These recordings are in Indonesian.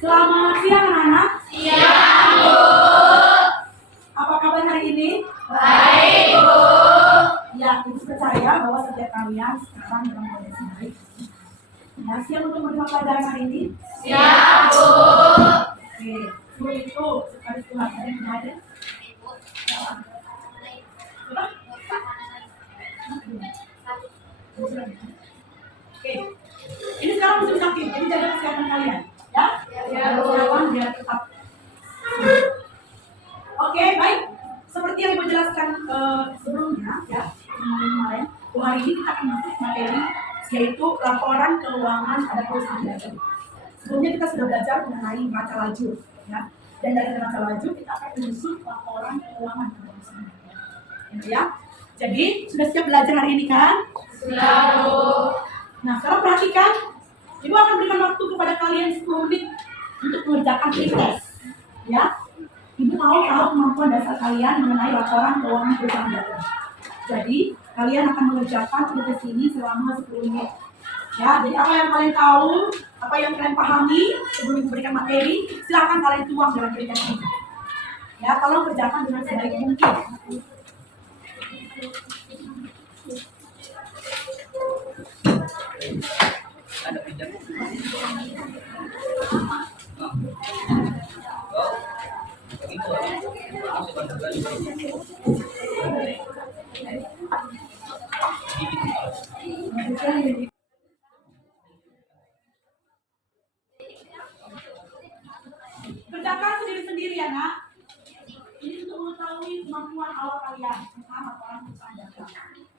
Selamat siang anak-anak. Siang, Bu. Apa kabar hari ini? Baik, Bu. Ya, Ibu percaya bahwa setiap kalian sekarang dalam kondisi baik. Ya, siap untuk menerima pelajaran hari ini? Siap, Bu. Oke, sebelum itu sekali Tuhan ada yang hadir. Oke, ini sekarang musim sakit, jadi jaga kesehatan kalian, ya? Ya, Bu. Kesehatan biar tetap. Oke, baik. Seperti yang Ibu jelaskan sebelumnya, ya, kemarin, hari ini kita akan masuk materi yaitu laporan keuangan pada perusahaan dagang. Sebelumnya kita sudah belajar mengenai neraca lajur, ya. Dan dari neraca lajur kita akan menyusun laporan keuangan pada perusahaan dagang. Ya. Jadi sudah siap belajar hari ini kan? Siap, Bu. Nah, sekarang perhatikan. Ibu akan berikan waktu kepada kalian 10 menit untuk mengerjakan pretest. Ya. Ibu mau tahu kemampuan dasar kalian mengenai laporan keuangan perusahaan dagang. Jadi, kalian akan mengerjakan pretest ini selama 10 menit. Ya, jadi apa yang kalian tahu, apa yang kalian pahami sebelum memberikan materi, silakan kalian tuang dalam pretest ini. Ya, tolong kerjakan dengan sebaik mungkin. Kerjakan sendiri-sendiri ya nak. Ini untuk mengetahui kemampuan awal kalian tentang laporan perusahaan dagang.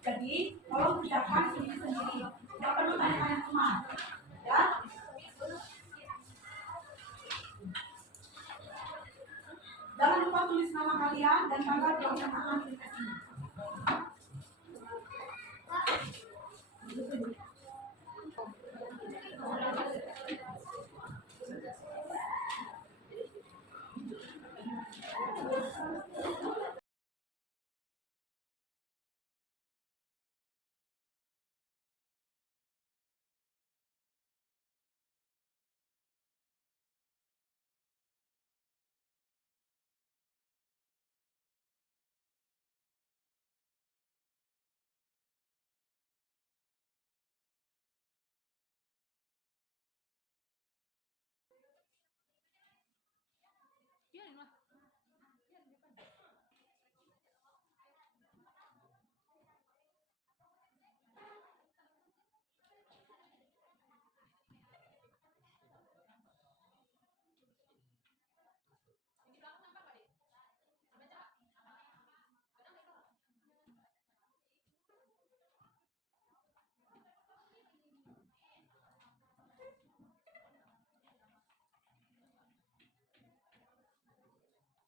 Jadi, tolong kerjakan sendiri-sendiri. Tidak perlu tanya-tanya teman. Ya. Jangan lupa tulis nama kalian dan tanggal pelaksanaan aplikasi ini.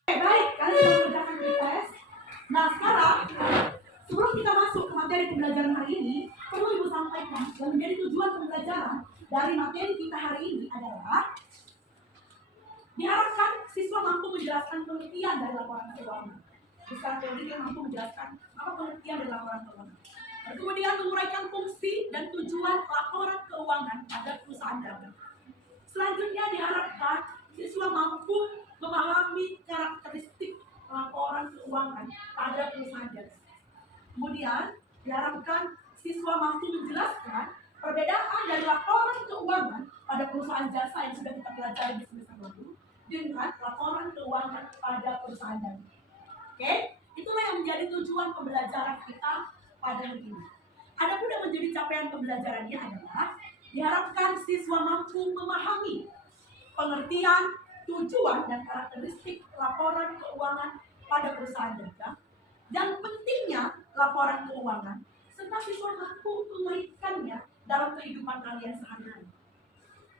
Oke, baik, kalian sudah mengerjakan pretest. Nah, sekarang sebelum kita masuk ke materi pembelajaran hari ini, perlu Ibu sampaikan yang menjadi tujuan pembelajaran dari materi kita hari ini adalah diharapkan siswa mampu menjelaskan pengertian dari laporan keuangan. Siswa yang mampu menjelaskan apa pengertian dari laporan keuangan. Dan kemudian menguraikan fungsi dan tujuan laporan keuangan pada perusahaan dagang. Selanjutnya diharapkan siswa mampu memahami karakteristik laporan keuangan pada perusahaan dagang. Kemudian diharapkan siswa mampu menjelaskan perbedaan dari laporan keuangan pada perusahaan jasa yang sudah kita pelajari di semester lalu dengan laporan keuangan pada perusahaan dagang. Oke, itulah yang menjadi tujuan pembelajaran kita pada hari ini. Adapun yang menjadi capaian pembelajarannya adalah diharapkan siswa mampu memahami pengertian, tujuan, dan karakteristik laporan keuangan pada perusahaan dagang dan pentingnya laporan keuangan serta siswa mampu mengaitkannya dalam kehidupan kalian sehari-hari.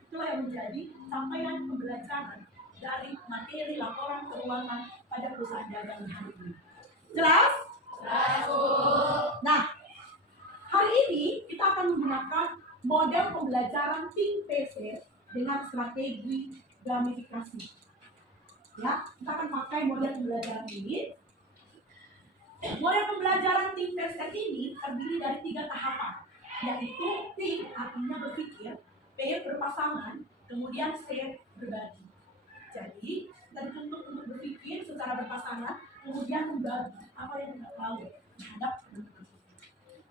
Itulah yang menjadi capaian pembelajaran dari materi laporan keuangan pada perusahaan dagang hari ini. Jelas? Jelas, Bu. Nah, hari ini kita akan menggunakan model pembelajaran Think PC dengan strategi gamifikasi. Ya, kita akan pakai model pembelajaran ini. Model pembelajaran Think PC ini terdiri dari 3 tahapan, yaitu think artinya berpikir, P berpasangan, kemudian C berbagi. secara berpasangan, kemudian membagi apa yang tidak tahu terhadap teman-teman.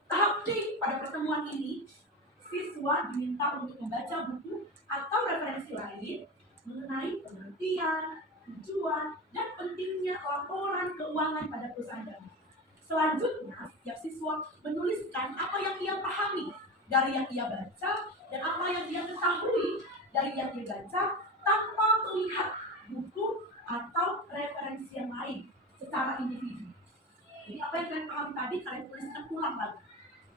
Tapi pada pertemuan ini, siswa diminta untuk membaca buku atau referensi lain mengenai pengertian, tujuan, dan pentingnya laporan keuangan pada perusahaan dana. Selanjutnya, setiap siswa menuliskan apa yang ia pahami dari yang ia baca dan apa yang ia ketahui dari yang ia baca tanpa melihat buku atau referensi yang lain secara individu. Jadi apa yang kalian pahami tadi kalian tuliskan ulang lagi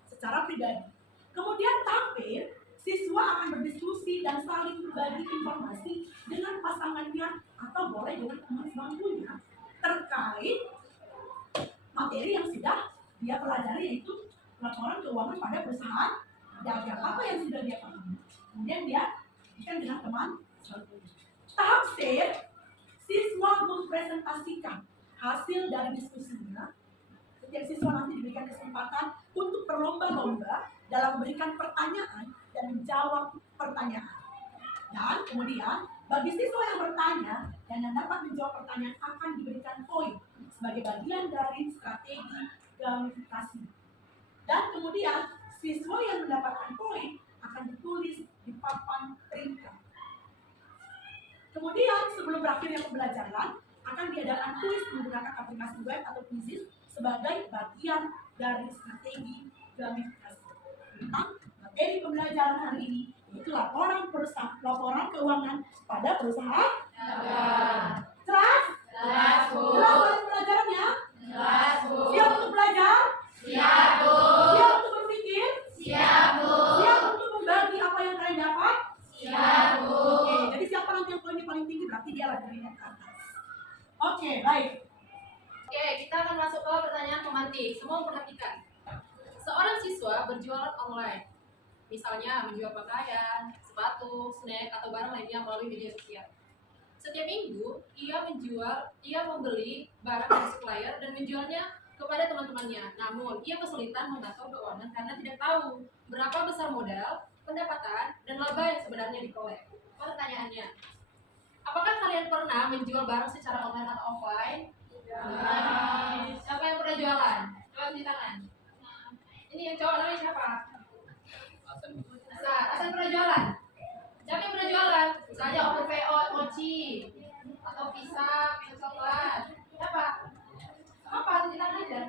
secara pribadi. Kemudian tampil, siswa akan berdiskusi dan saling berbagi informasi dengan pasangannya atau boleh dengan teman sebangkunya terkait materi yang sudah dia pelajari, yaitu laporan keuangan pada perusahaan dagang, apa yang sudah dia pahami. Kemudian dia berikan dengan teman sebangkunya. Tahap C, siswa mempresentasikan hasil dari diskusinya. Setiap siswa nanti diberikan kesempatan untuk berlomba-lomba dalam memberikan pertanyaan dan menjawab pertanyaan. Dan kemudian bagi siswa yang bertanya dan yang dapat menjawab pertanyaan akan diberikan poin sebagai bagian dari strategi gamifikasi. Dan kemudian siswa yang mendapatkan poin akan ditulis di papan peringkat. Kemudian sebelum berakhirnya pembelajaran akan diadakan kuis menggunakan aplikasi web atau Quizizz sebagai bagian dari strategi gamifikasi tentang materi pembelajaran hari ini, yaitu laporan keuangan pada perusahaan. Jelas? Jelas, Bu. Jelas materi pelajarannya? Jelas, Bu. Siap untuk belajar? Siap, Bu. Siap untuk berpikir? Siap, Bu. Siap untuk membagi apa yang kalian dapat? Siap, Bu. Oke, jadi siapa nanti yang poinnya paling tinggi berarti dia lagi di atas. Oke, baik. Oke, kita akan masuk ke pertanyaan pemantik. Semua memperhatikan. Seorang siswa berjualan online, misalnya menjual pakaian, sepatu, snack, atau barang lainnya melalui media sosial. Setiap minggu, ia membeli barang dari supplier dan menjualnya kepada teman-temannya. Namun, ia kesulitan mengatur keuangan karena tidak tahu berapa besar modal, pendapatan, dan laba yang sebenarnya diperoleh. Pertanyaannya, apakah kalian pernah menjual barang secara online atau offline? Siapa yang pernah jualan? Coba di tangan. Ini yang cowok namanya siapa? Hasan pernah jualan? Siapa yang pernah jualan? Misalnya OVO, mochi, atau pisang coklat. Siapa? Apa? Tunjuk tangan aja.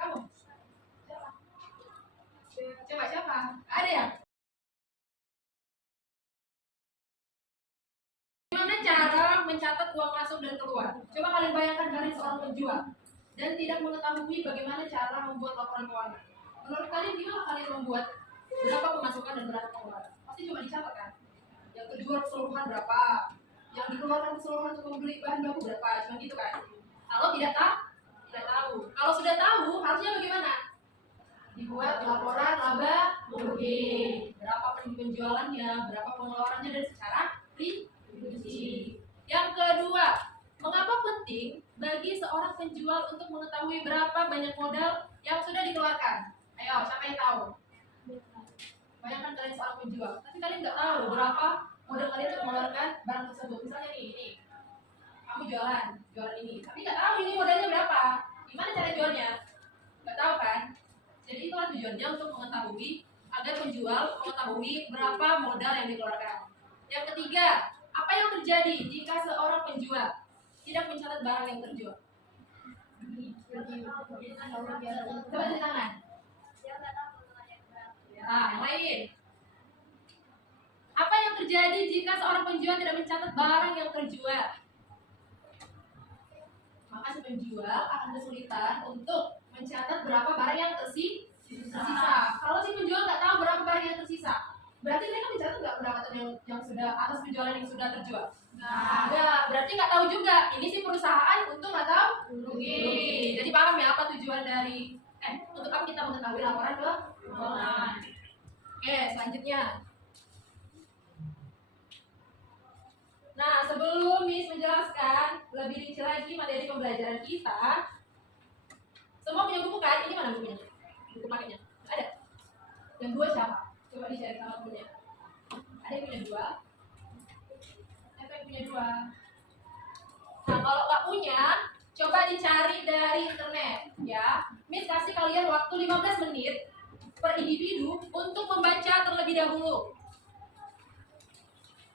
Kamu? Siapa? Coba siapa? Ada ya? Gimana cara mencatat uang masuk dan keluar? Coba kalian bayangkan dari seorang penjual dan tidak mengetahui bagaimana cara membuat laporan keuangan. Menurut kalian gimana kalian membuat berapa pemasukan dan berapa pengeluaran? Pasti cuma dicatat kan? Yang terjual keseluruhan berapa? Yang dikeluarkan keseluruhan untuk membeli bahan baku berapa? Cuma gitu kan? Kalau tidak tahu. Kalau sudah tahu, harusnya bagaimana? Dibuat laporan laba rugi. Berapa penjualannya, berapa pengeluarannya dan secara rinci. Yang kedua, mengapa penting bagi seorang penjual untuk mengetahui berapa banyak modal yang sudah dikeluarkan? Ayo, siapa yang tahu? Bayangkan kalian seorang penjual, tapi kalian nggak tahu berapa modal kalian untuk mengeluarkan barang tersebut. Misalnya nih, kamu jualan ini, tapi nggak tahu ini modalnya berapa. Gimana cara jualnya? Nggak tahu kan? Jadi itulah tujuannya untuk mengetahui agar penjual mengetahui berapa modal yang dikeluarkan. Yang ketiga, apa yang terjadi jika seorang penjual tidak mencatat barang yang terjual? Coba di tangan. Nah, yang lain. Apa yang terjadi jika seorang penjual tidak mencatat barang yang terjual? Maka si penjual akan kesulitan untuk mencatat berapa barang yang tersisa. Kalau si penjual nggak tahu berapa barang yang tersisa, berarti mereka mencatat nggak pendapatan yang sudah atas penjualan yang sudah terjual? Nggak, berarti nggak tahu juga. Ini sih perusahaan untung atau rugi. Jadi paham ya apa tujuan dari untuk apa kita mengetahui laporan keuangan? Oke, selanjutnya. Nah, sebelum Miss menjelaskan lebih rinci lagi materi pembelajaran kita, semua punya buku kan? Ini mana bukunya? Buku paketnya? Ada? Yang dua siapa? Coba dicari sama punya. Ada yang punya dua? Siapa yang punya dua? Nah, kalau nggak punya, Coba dicari dari internet ya. Miss kasih kalian waktu 15 menit per individu untuk membaca terlebih dahulu.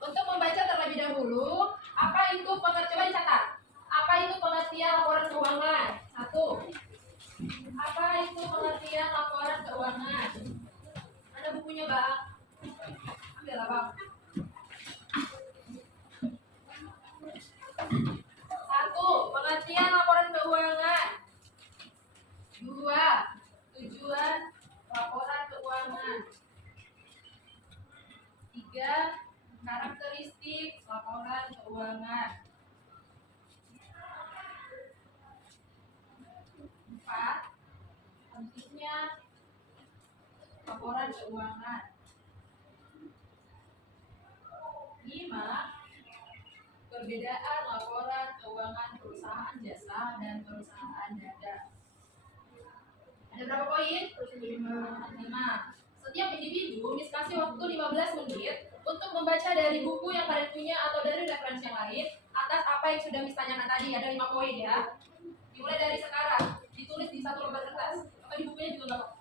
Untuk membaca terlebih dahulu, apa itu coba dicatat. Apa itu pengertian laporan keuangan? 1. Apa itu pengertian laporan keuangan? Ada bukunya, Bang? Ambil lah, Bang. 1. Pengertian laporan keuangan. 2. Tujuan laporan keuangan. 3. Karakteristik laporan keuangan. 4. Bentuknya laporan keuangan. 5. Perbedaan laporan keuangan perusahaan jasa dan perusahaan dagang. Ada berapa poin? 5. Setiap individu Miss kasih waktu 15 menit untuk membaca dari buku yang kalian punya atau dari referensi yang lain atas apa yang sudah Miss tanyakan tadi. Ada 5 poin ya. Dimulai dari sekarang. Ditulis di satu lembar kertas. Atau di bukunya juga nggak apa-apa.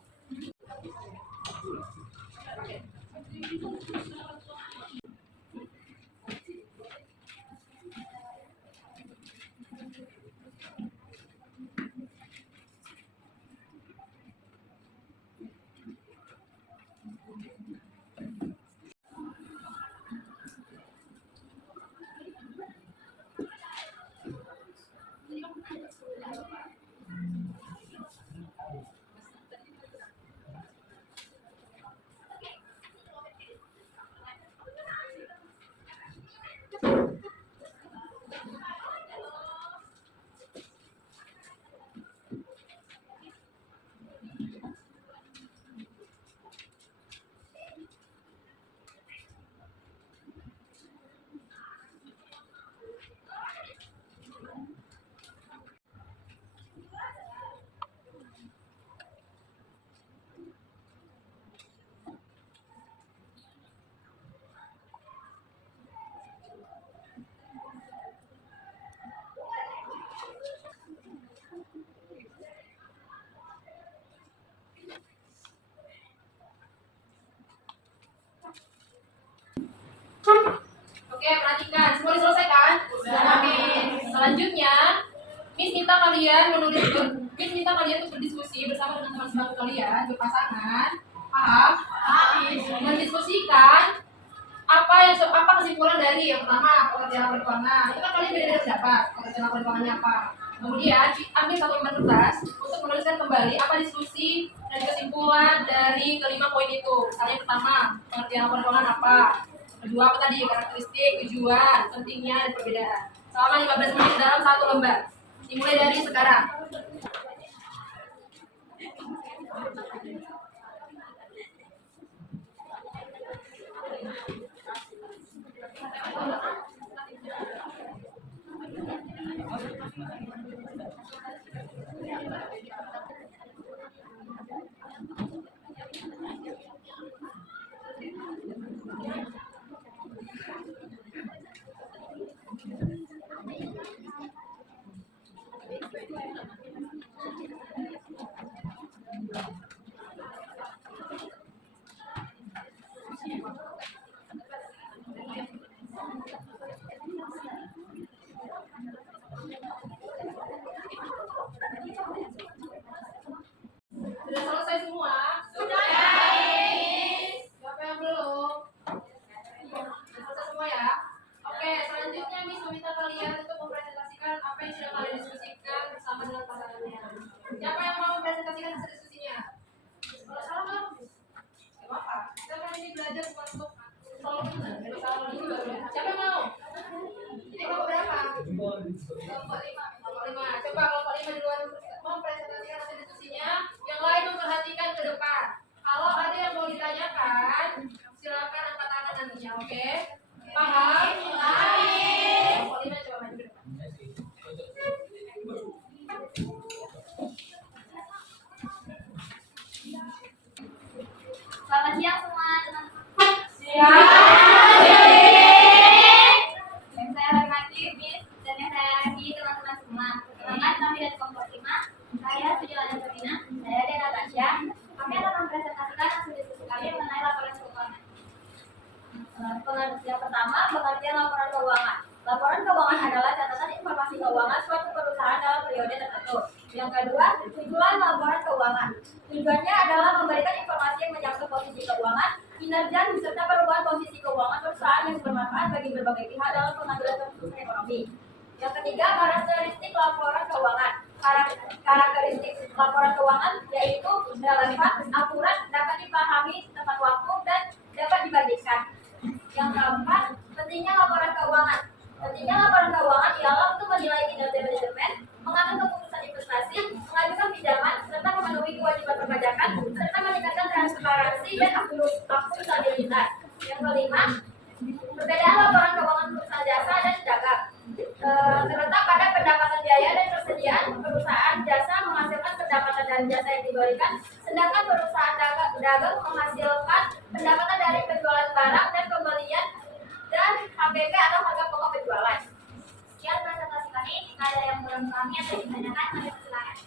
Oke, perhatikan. Semua diselesaikan? Sudah. Selanjutnya, Miss minta kalian untuk berdiskusi bersama dengan teman sebangku kalian, berpasangan, paham? Mendiskusikan apa kesimpulan dari yang pertama pengertian laporan keuangan. Itu kan kalian beda-beda pendapat pengertian laporan keuangannya apa. Kemudian ambil satu lembar kertas untuk menuliskan kembali apa diskusi dan kesimpulan dari kelima poin itu. Misalnya yang pertama, pengertian laporan keuangan apa? Kedua, apa tadi? Karakteristik, tujuan, pentingnya, dan perbedaan. Selama 15 menit dalam satu lembar. Dimulai dari sekarang. Sudah selesai semua? Sudah. Siapa yang belum? Sudah selesai semua ya? Oke, selanjutnya Miss meminta kalian untuk mempresentasikan apa yang sudah kalian diskusikan bersama dengan pasangannya. Siapa yang mau mempresentasikan hasil diskusinya? Kalau salah Bang? Gak apa-apa. Kita kan ini belajar bukan untuk selalu benar. Jadi salah dulu baru ya. Siapa yang mau? Ini kelompok berapa? Kelompok 5. Kelompok 5. Coba kelompok 5 duluan mempresentasikan hasil diskusinya. Yang lain memperhatikan ke depan. Kalau ada yang mau ditanyakan, silakan angkat tangan nantinya, oke? Paham? Kelompok 5 coba maju ke depan. Selamat siang semua teman-teman. Siap. Yang saya hormati Miss dan yang saya hormati teman-teman semua. Selamat Yang pertama, pengertian laporan keuangan. Laporan keuangan adalah catatan informasi keuangan suatu perusahaan dalam periode tertentu. Yang kedua, tujuan laporan keuangan. Tujuannya adalah memberikan informasi yang menyangkut posisi keuangan, kinerja, beserta perubahan posisi keuangan perusahaan yang bermanfaat bagi berbagai pihak dalam pengambilan keputusan ekonomi. Yang ketiga, karakteristik laporan keuangan. Karakteristik laporan keuangan yaitu relevan, akurat, dapat dipahami tepat waktu, dan dapat dibandingkan. Yang keempat, pentingnya laporan keuangan. Pentingnya laporan keuangan ialah untuk menilai kinerja manajemen, mengambil keputusan investasi, mengajukan pinjaman, serta memenuhi kewajiban perpajakan, serta meningkatkan transparansi dan akuntabilitas. Yang kelima, perbedaan laporan keuangan perusahaan jasa dan dagang terletak pada pendapatan biaya dan persediaan perusahaan jasa menghasilkan pendapatan dari jasa yang diberikan, sedangkan perusahaan dagang menghasilkan pendapatan dari penjualan barang dan pembelian dan HPP atau harga pokok penjualan. Sekian presentasi kami. Jika ada yang kurang kami atau ditanyakan, kami silakan.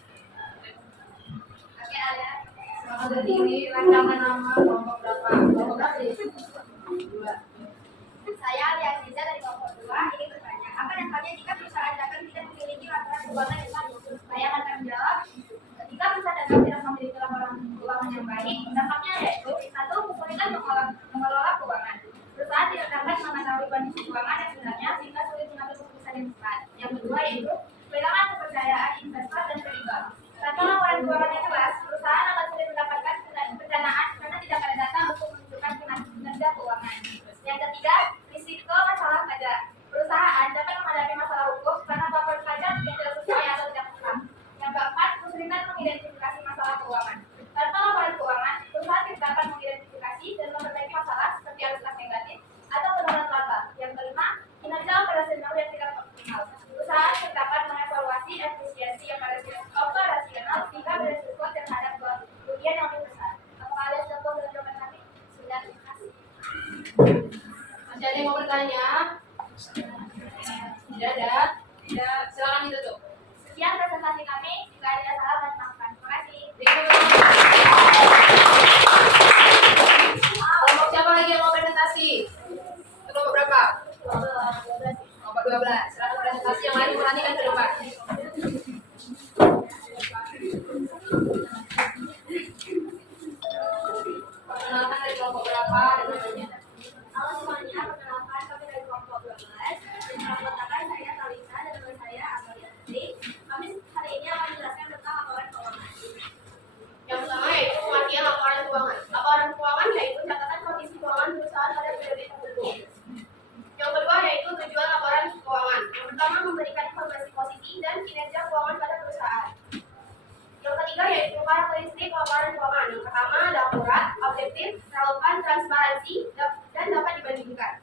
Oke, ada. Selamat berdiri, rancangan nama kelompok berapa? Kelompok berapa sih? 2. Saya Liaziza dari kelompok 2 ini bertanya, apa dampaknya jika perusahaan dagang tidak memiliki laporan keuangan yang baik? Saya akan menjawab, ketika perusahaan dagang tidak memiliki laporan keuangan yang baik, dampaknya yaitu satu, kesulitan mengelola keuangan. Perusahaan tidak dapat mengetahui kondisi keuangan yang sebenarnya sehingga sulit mengambil keputusan yang tepat. Yang kedua yaitu kehilangan kepercayaan investor dan kredibel. Tanpa laporan keuangan yang jelas, perusahaan akan sulit mendapatkan pendanaan karena tidak ada data untuk menunjukkan kinerja keuangan. Yang ketiga, risiko masalah pajak. Perusahaan dapat menghadapi masalah hukum karena laporan pajak yang tidak sesuai atau tidak lengkap. Yang keempat, kesulitan mengidentifikasi masalah keuangan. Tanpa laporan keuangan, perusahaan tidak dapat mengidentifikasi dan memperbaiki masalah seperti arus kas negatif atau penurunan laba. Yang kelima, kinerja operasional yang tidak optimal. Perusahaan tidak dapat mengevaluasi efisiensi operasional sehingga beresiko terhadap kerugian yang lebih besar. Apakah ada contoh dari jawaban kami? Sudah, terima kasih. Masih ada yang mau bertanya? Tidak ada? Tidak. Silakan ditutup. Sekian presentasi kami. Jika ada salah, mohon maafkan. Terima kasih. Kelompok siapa lagi yang mau presentasi? Kelompok berapa? Kelompok 12. Silakan presentasi yang lain perhatikan ke depan. Perkenalkan dari kelompok berapa? Halo semuanya, perkenalkan kami dari kelompok 12. Dan perkenalkan saya Talisa dan teman saya Amalia Putri. Kami hari ini akan menjelaskan tentang laporan keuangan. Yang pertama yaitu pengertian laporan keuangan. Laporan keuangan yaitu catatan kondisi keuangan perusahaan pada periode tertentu. Yang kedua yaitu tujuan laporan keuangan. Yang pertama memberikan informasi posisi dan kinerja keuangan pada perusahaan. Yang ketiga yaitu karakteristik laporan keuangan. Yang pertama ada akurat, objektif, relevan, transparansi, dan dapat dibandingkan.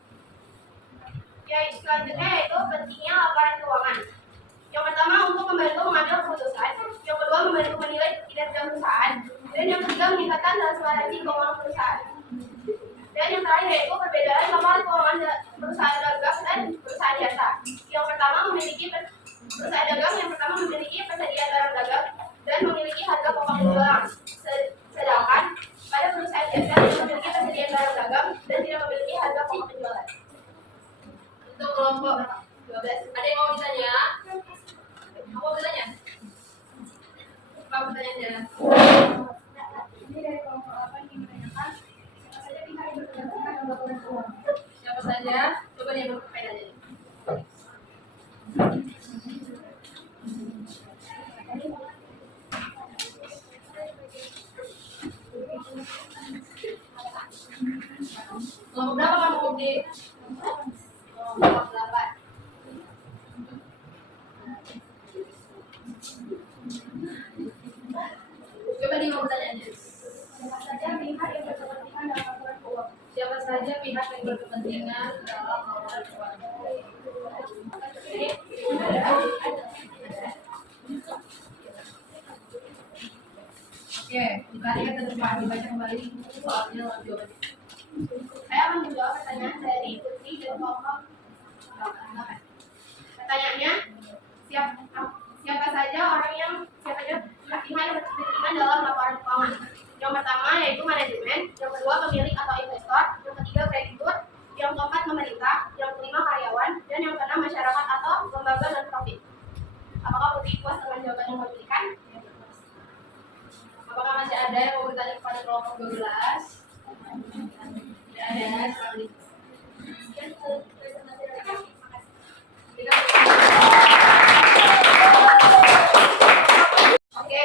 Yaitu selanjutnya yaitu pentingnya laporan keuangan. Yang pertama untuk membantu mengambil keputusan, yang kedua membantu menilai kinerja perusahaan, dan yang ketiga meningkatkan transparansi keuangan perusahaan. Dan yang terakhir yaitu perbedaan laporan keuangan perusahaan dagang dan perusahaan jasa. Yang pertama memiliki perusahaan dagang yang pertama memiliki persediaan barang dagang dan memiliki harga pokok penjualan. Sedangkan pada perusahaan jasa yang memiliki persediaan barang dagang dan tidak memiliki harga pokok penjualan. Untuk kelompok 12, ada yang mau ditanya? Mau bertanya? Apa pertanyaannya? Ini dari kelompok 8 yang menanyakan siapa saja pihak yang berkepentingan dalam laporan keuangan. Siapa saja? Coba yang berkaitan aja. Kelompok berapa kamu di? Kelompok 8. Coba nih mau pertanyaannya. Siapa saja pihak yang berkepentingan dalam laporan keuangan. Siapa saja pihak yang berkepentingan dalam laporan keuangan? Oke, ditarik ke depan, dibaca kembali soalnya jawabannya. Saya akan menjawab pertanyaan dari Putri dan kelompok 8. Pertanyaannya, siapa saja pihak yang berkepentingan dalam laporan keuangan? Yang pertama yaitu manajemen, yang kedua pemilik atau investor, yang ketiga kreditur, yang keempat pemerintah, yang kelima karyawan, dan yang keenam masyarakat atau lembaga non-profit. Apakah Putri puas dengan jawaban yang Putri berikan? Apakah masih ada yang mau bertanya kepada kelompok 12? Tidak ada, sekali. Oke,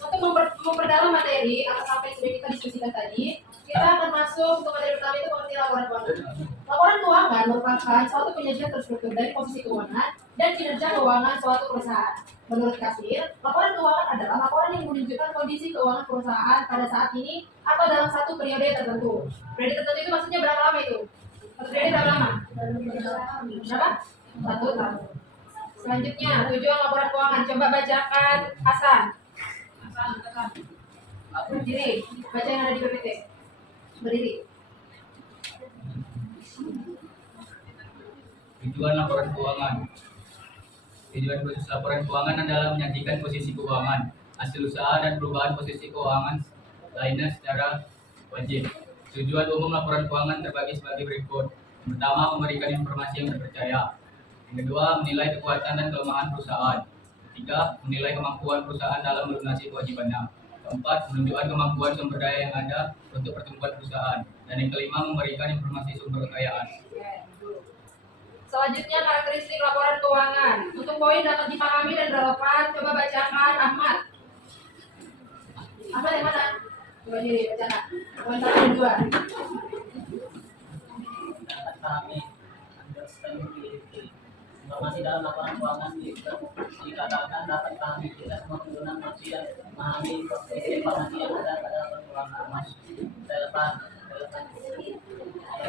untuk memperdalam materi atas apa yang sudah kita diskusikan tadi, kita akan masuk untuk materi pertama itu mengenai laporan keuangan. Laporan keuangan merupakan suatu penyajian terstruktur dari posisi keuangan dan kinerja keuangan suatu perusahaan. Menurut kasir, laporan keuangan adalah laporan yang menunjukkan kondisi keuangan perusahaan pada saat ini atau dalam satu periode tertentu. Periode tertentu itu maksudnya berapa lama itu? Satu periode berapa lama? Berapa? 1 tahun. Selanjutnya, tujuan laporan keuangan. Coba bacakan Hasan. Berdiri. Baca yang ada di PPT. Berdiri. Tujuan laporan keuangan. Tujuan khusus laporan keuangan adalah menyajikan posisi keuangan, hasil usaha dan perubahan posisi keuangan lainnya secara wajib. Tujuan umum laporan keuangan terbagi sebagai berikut. Yang pertama, memberikan informasi yang terpercaya. Yang kedua, menilai kekuatan dan kelemahan perusahaan. Ketiga, menilai kemampuan perusahaan dalam melunasi kewajibannya. Keempat, menunjukkan kemampuan sumber daya yang ada untuk pertumbuhan perusahaan. Dan yang kelima, memberikan informasi sumber kekayaan. Selanjutnya karakteristik laporan keuangan. Untuk poin dapat dipahami dan relevan, coba bacakan Ahmad. Ahmad yang mana? Coba diri bacakan. Poin 1 dan 2. Dapat pahami, understandability. Informasi dalam laporan keuangan dikatakan dapat pahami. Tidak semua pengguna manusia memahami informasi yang ada pada laporan keuangan. Relevan.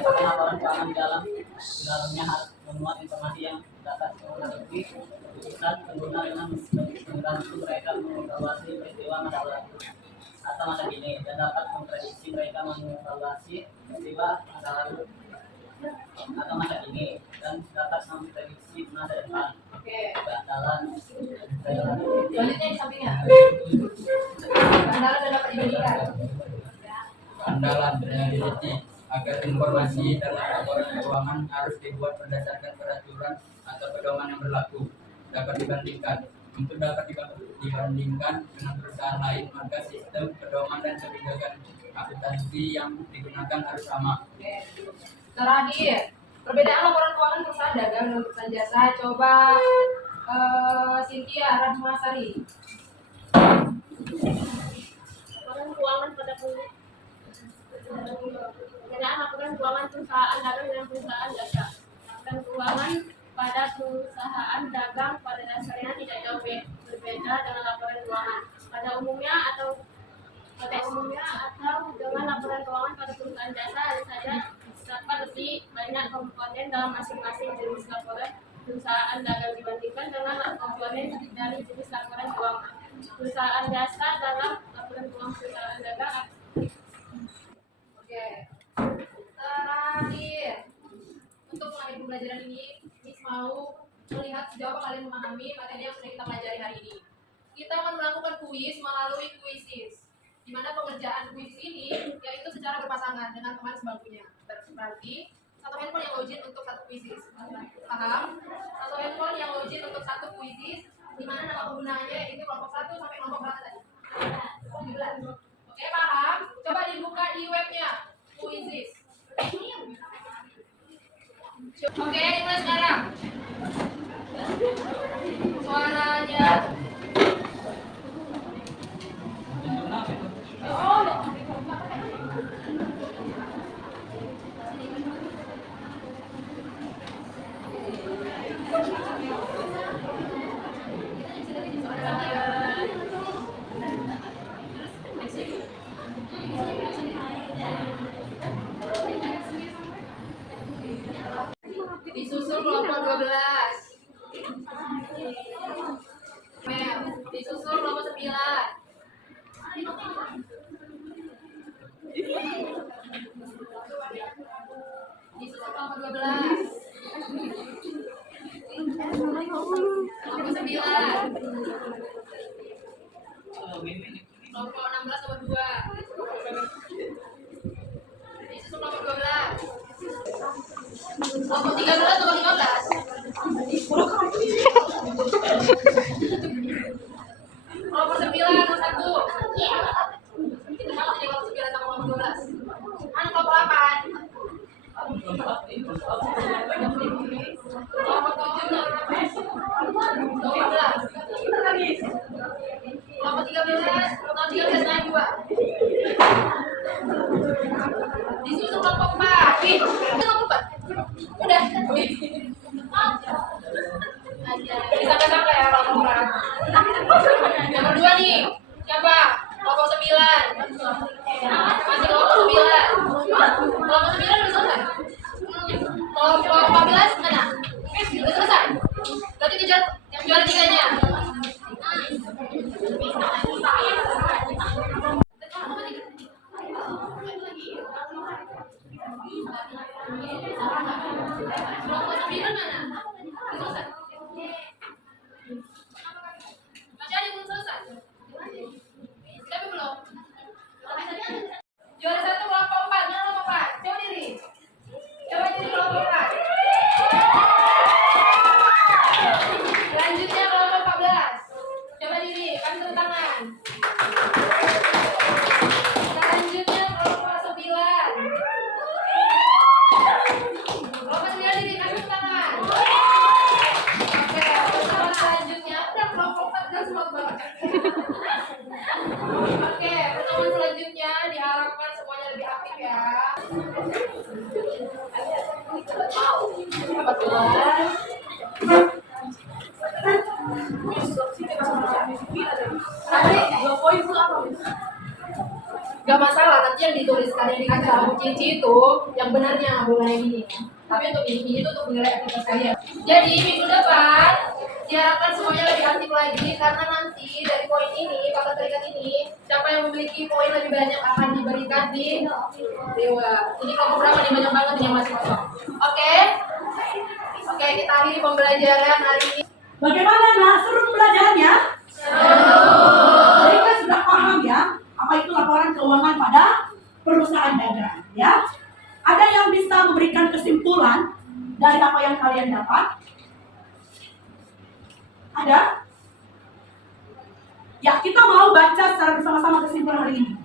Laporan keuangan di dalamnya harus memuat informasi yang dapat mempengaruhi keputusan pengguna dengan membantu mereka mengevaluasi peristiwa masa lalu atau masa kini dan dapat memprediksi mereka mengevaluasi peristiwa masa lalu atau masa kini dan dapat memprediksi masa depan. Oke. Andalan Selanjutnya di sampingnya. Andalan dan dapat dibandingkan. Andalan reliability. Agar informasi dalam laporan keuangan harus dibuat berdasarkan peraturan atau pedoman yang berlaku, dapat dibandingkan. Untuk dapat dibandingkan dengan perusahaan lain, maka sistem, pedoman, dan kebijakan akuntansi yang digunakan harus sama. Terakhir, perbedaan laporan keuangan perusahaan dagang dan perusahaan jasa. Coba Cynthia Rahmasari. Laporan keuangan pada perbedaan laporan keuangan perusahaan dagang dengan perusahaan jasa. Laporan keuangan pada perusahaan dagang pada dasarnya tidak jauh berbeda dengan laporan keuangan pada umumnya atau dengan laporan keuangan pada perusahaan jasa hanya saja terdapat lebih banyak komponen dalam masing-masing jenis laporan perusahaan dagang dibandingkan dengan komponen dari jenis laporan keuangan perusahaan jasa dalam laporan keuangan perusahaan dagang. Oke. Terakhir, untuk mengakhiri pembelajaran ini, Miss mau melihat sejauh apa kalian memahami materi yang sudah kita pelajari hari ini. Kita akan melakukan kuis melalui quizzes, di mana pengerjaan kuis ini yaitu secara berpasangan dengan teman sebangkunya. Berarti satu handphone yang login untuk satu quizzes. Paham? Satu handphone yang login untuk satu quizzes, di mana nama penggunaannya itu kelompok 1 sampai kelompok berapa tadi? 17. Oke, paham? Coba dibuka di webnya quizzes. Oke, mulai sekarang. Suaranya. Oh, disusul kelompok 12. Mel, disusul kelompok 9. Disusul kelompok 12. Kelompok 9. Kelompok 16 nomor 2. Disusul kelompok 12. kelompok 12. Mana kelompok 8? Kelompok 7 kelompok 13 kelompok 13 naik 2. Disusul kelompok 4. Ih, kelompok 4. Udah. Jadi sampai-sampai ya kelompok 4. Yang kedua nih, siapa? Kelompok 9. Masih kelompok 9. Kelompok 9 udah selesai. Kelompok 14 mana? Udah selesai. Berarti kejar yang juara 3-nya. Kelompok 9 mana? Udah selesai. Masih ada yang belum selesai? Siapa belum? Juara 1 kelompok 4. Mana kelompok 4? Coba diri. Coba diri kelompok 4. Selanjutnya kelompok 14. Coba diri, kasih tepuk tangan. Selanjutnya kelompok 9. Kelompok 9 diri, kasih tepuk tangan. Oke, pertemuan selanjutnya udah kelompok 14 semua banget. Oke, pertemuan selanjutnya diharapkan semuanya lebih aktif ya. Gak masalah, nanti yang dituliskan yang dikasih lampu cici itu yang benarnya bukan yang ini. Tapi untuk ini itu untuk menilai aktivitas kalian. Jadi minggu depan diharapkan semuanya lebih aktif lagi karena nanti dari poin ini, paket terikat ini, siapa yang memiliki poin lebih banyak akan diberikan di dewa. Ini kelompok berapa nih? Banyak banget nih yang masih kosong. Oke, kita akhiri pembelajaran hari ini. Bagaimana nak? Seru pembelajarannya? Mereka sudah paham ya apa itu laporan keuangan pada perusahaan dagang ya. Ada yang bisa memberikan kesimpulan dari apa yang kalian dapat? Ada? Ya, kita mau baca secara bersama-sama kesimpulan hari ini.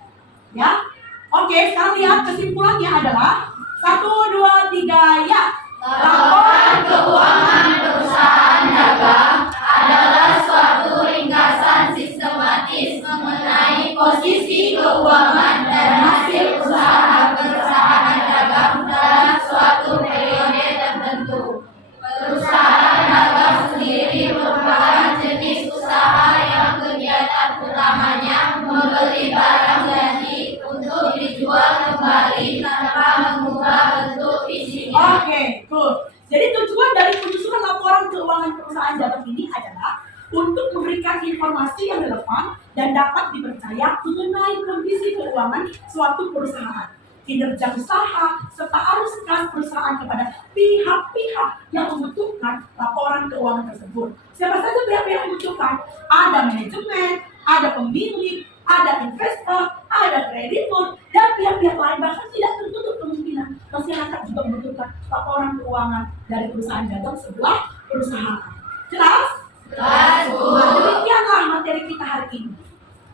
Ya. Oke, sekarang lihat kesimpulannya adalah 1, 2, 3, ya. Laporan keuangan perusahaan dagang adalah suatu ringkasan sistematis mengenai posisi keuangan dan hasil usaha perusahaan dagang dalam suatu periode tertentu. Perusahaan dagang sendiri merupakan jenis usaha yang kegiatan utamanya membeli barang jadi untuk dijual kembali tanpa mengubah bentuk fisiknya. Oke, cool. Jadi tujuan dari penyusunan laporan keuangan perusahaan dagang ini adalah untuk memberikan informasi yang relevan dan dapat dipercaya mengenai kondisi keuangan suatu perusahaan, kinerja usaha, serta arus kas perusahaan kepada pihak-pihak yang membutuhkan laporan keuangan tersebut. Siapa saja pihak-pihak yang membutuhkan? Ada manajemen, ada pemilik, ada investor, ada kreditur, dan pihak-pihak lain. Bahkan tidak tertutup kemungkinan masyarakat juga membutuhkan laporan keuangan dari perusahaan dagang sebelah perusahaan. Jelas? Jelas, Bu. Nah, demikianlah materi kita hari ini.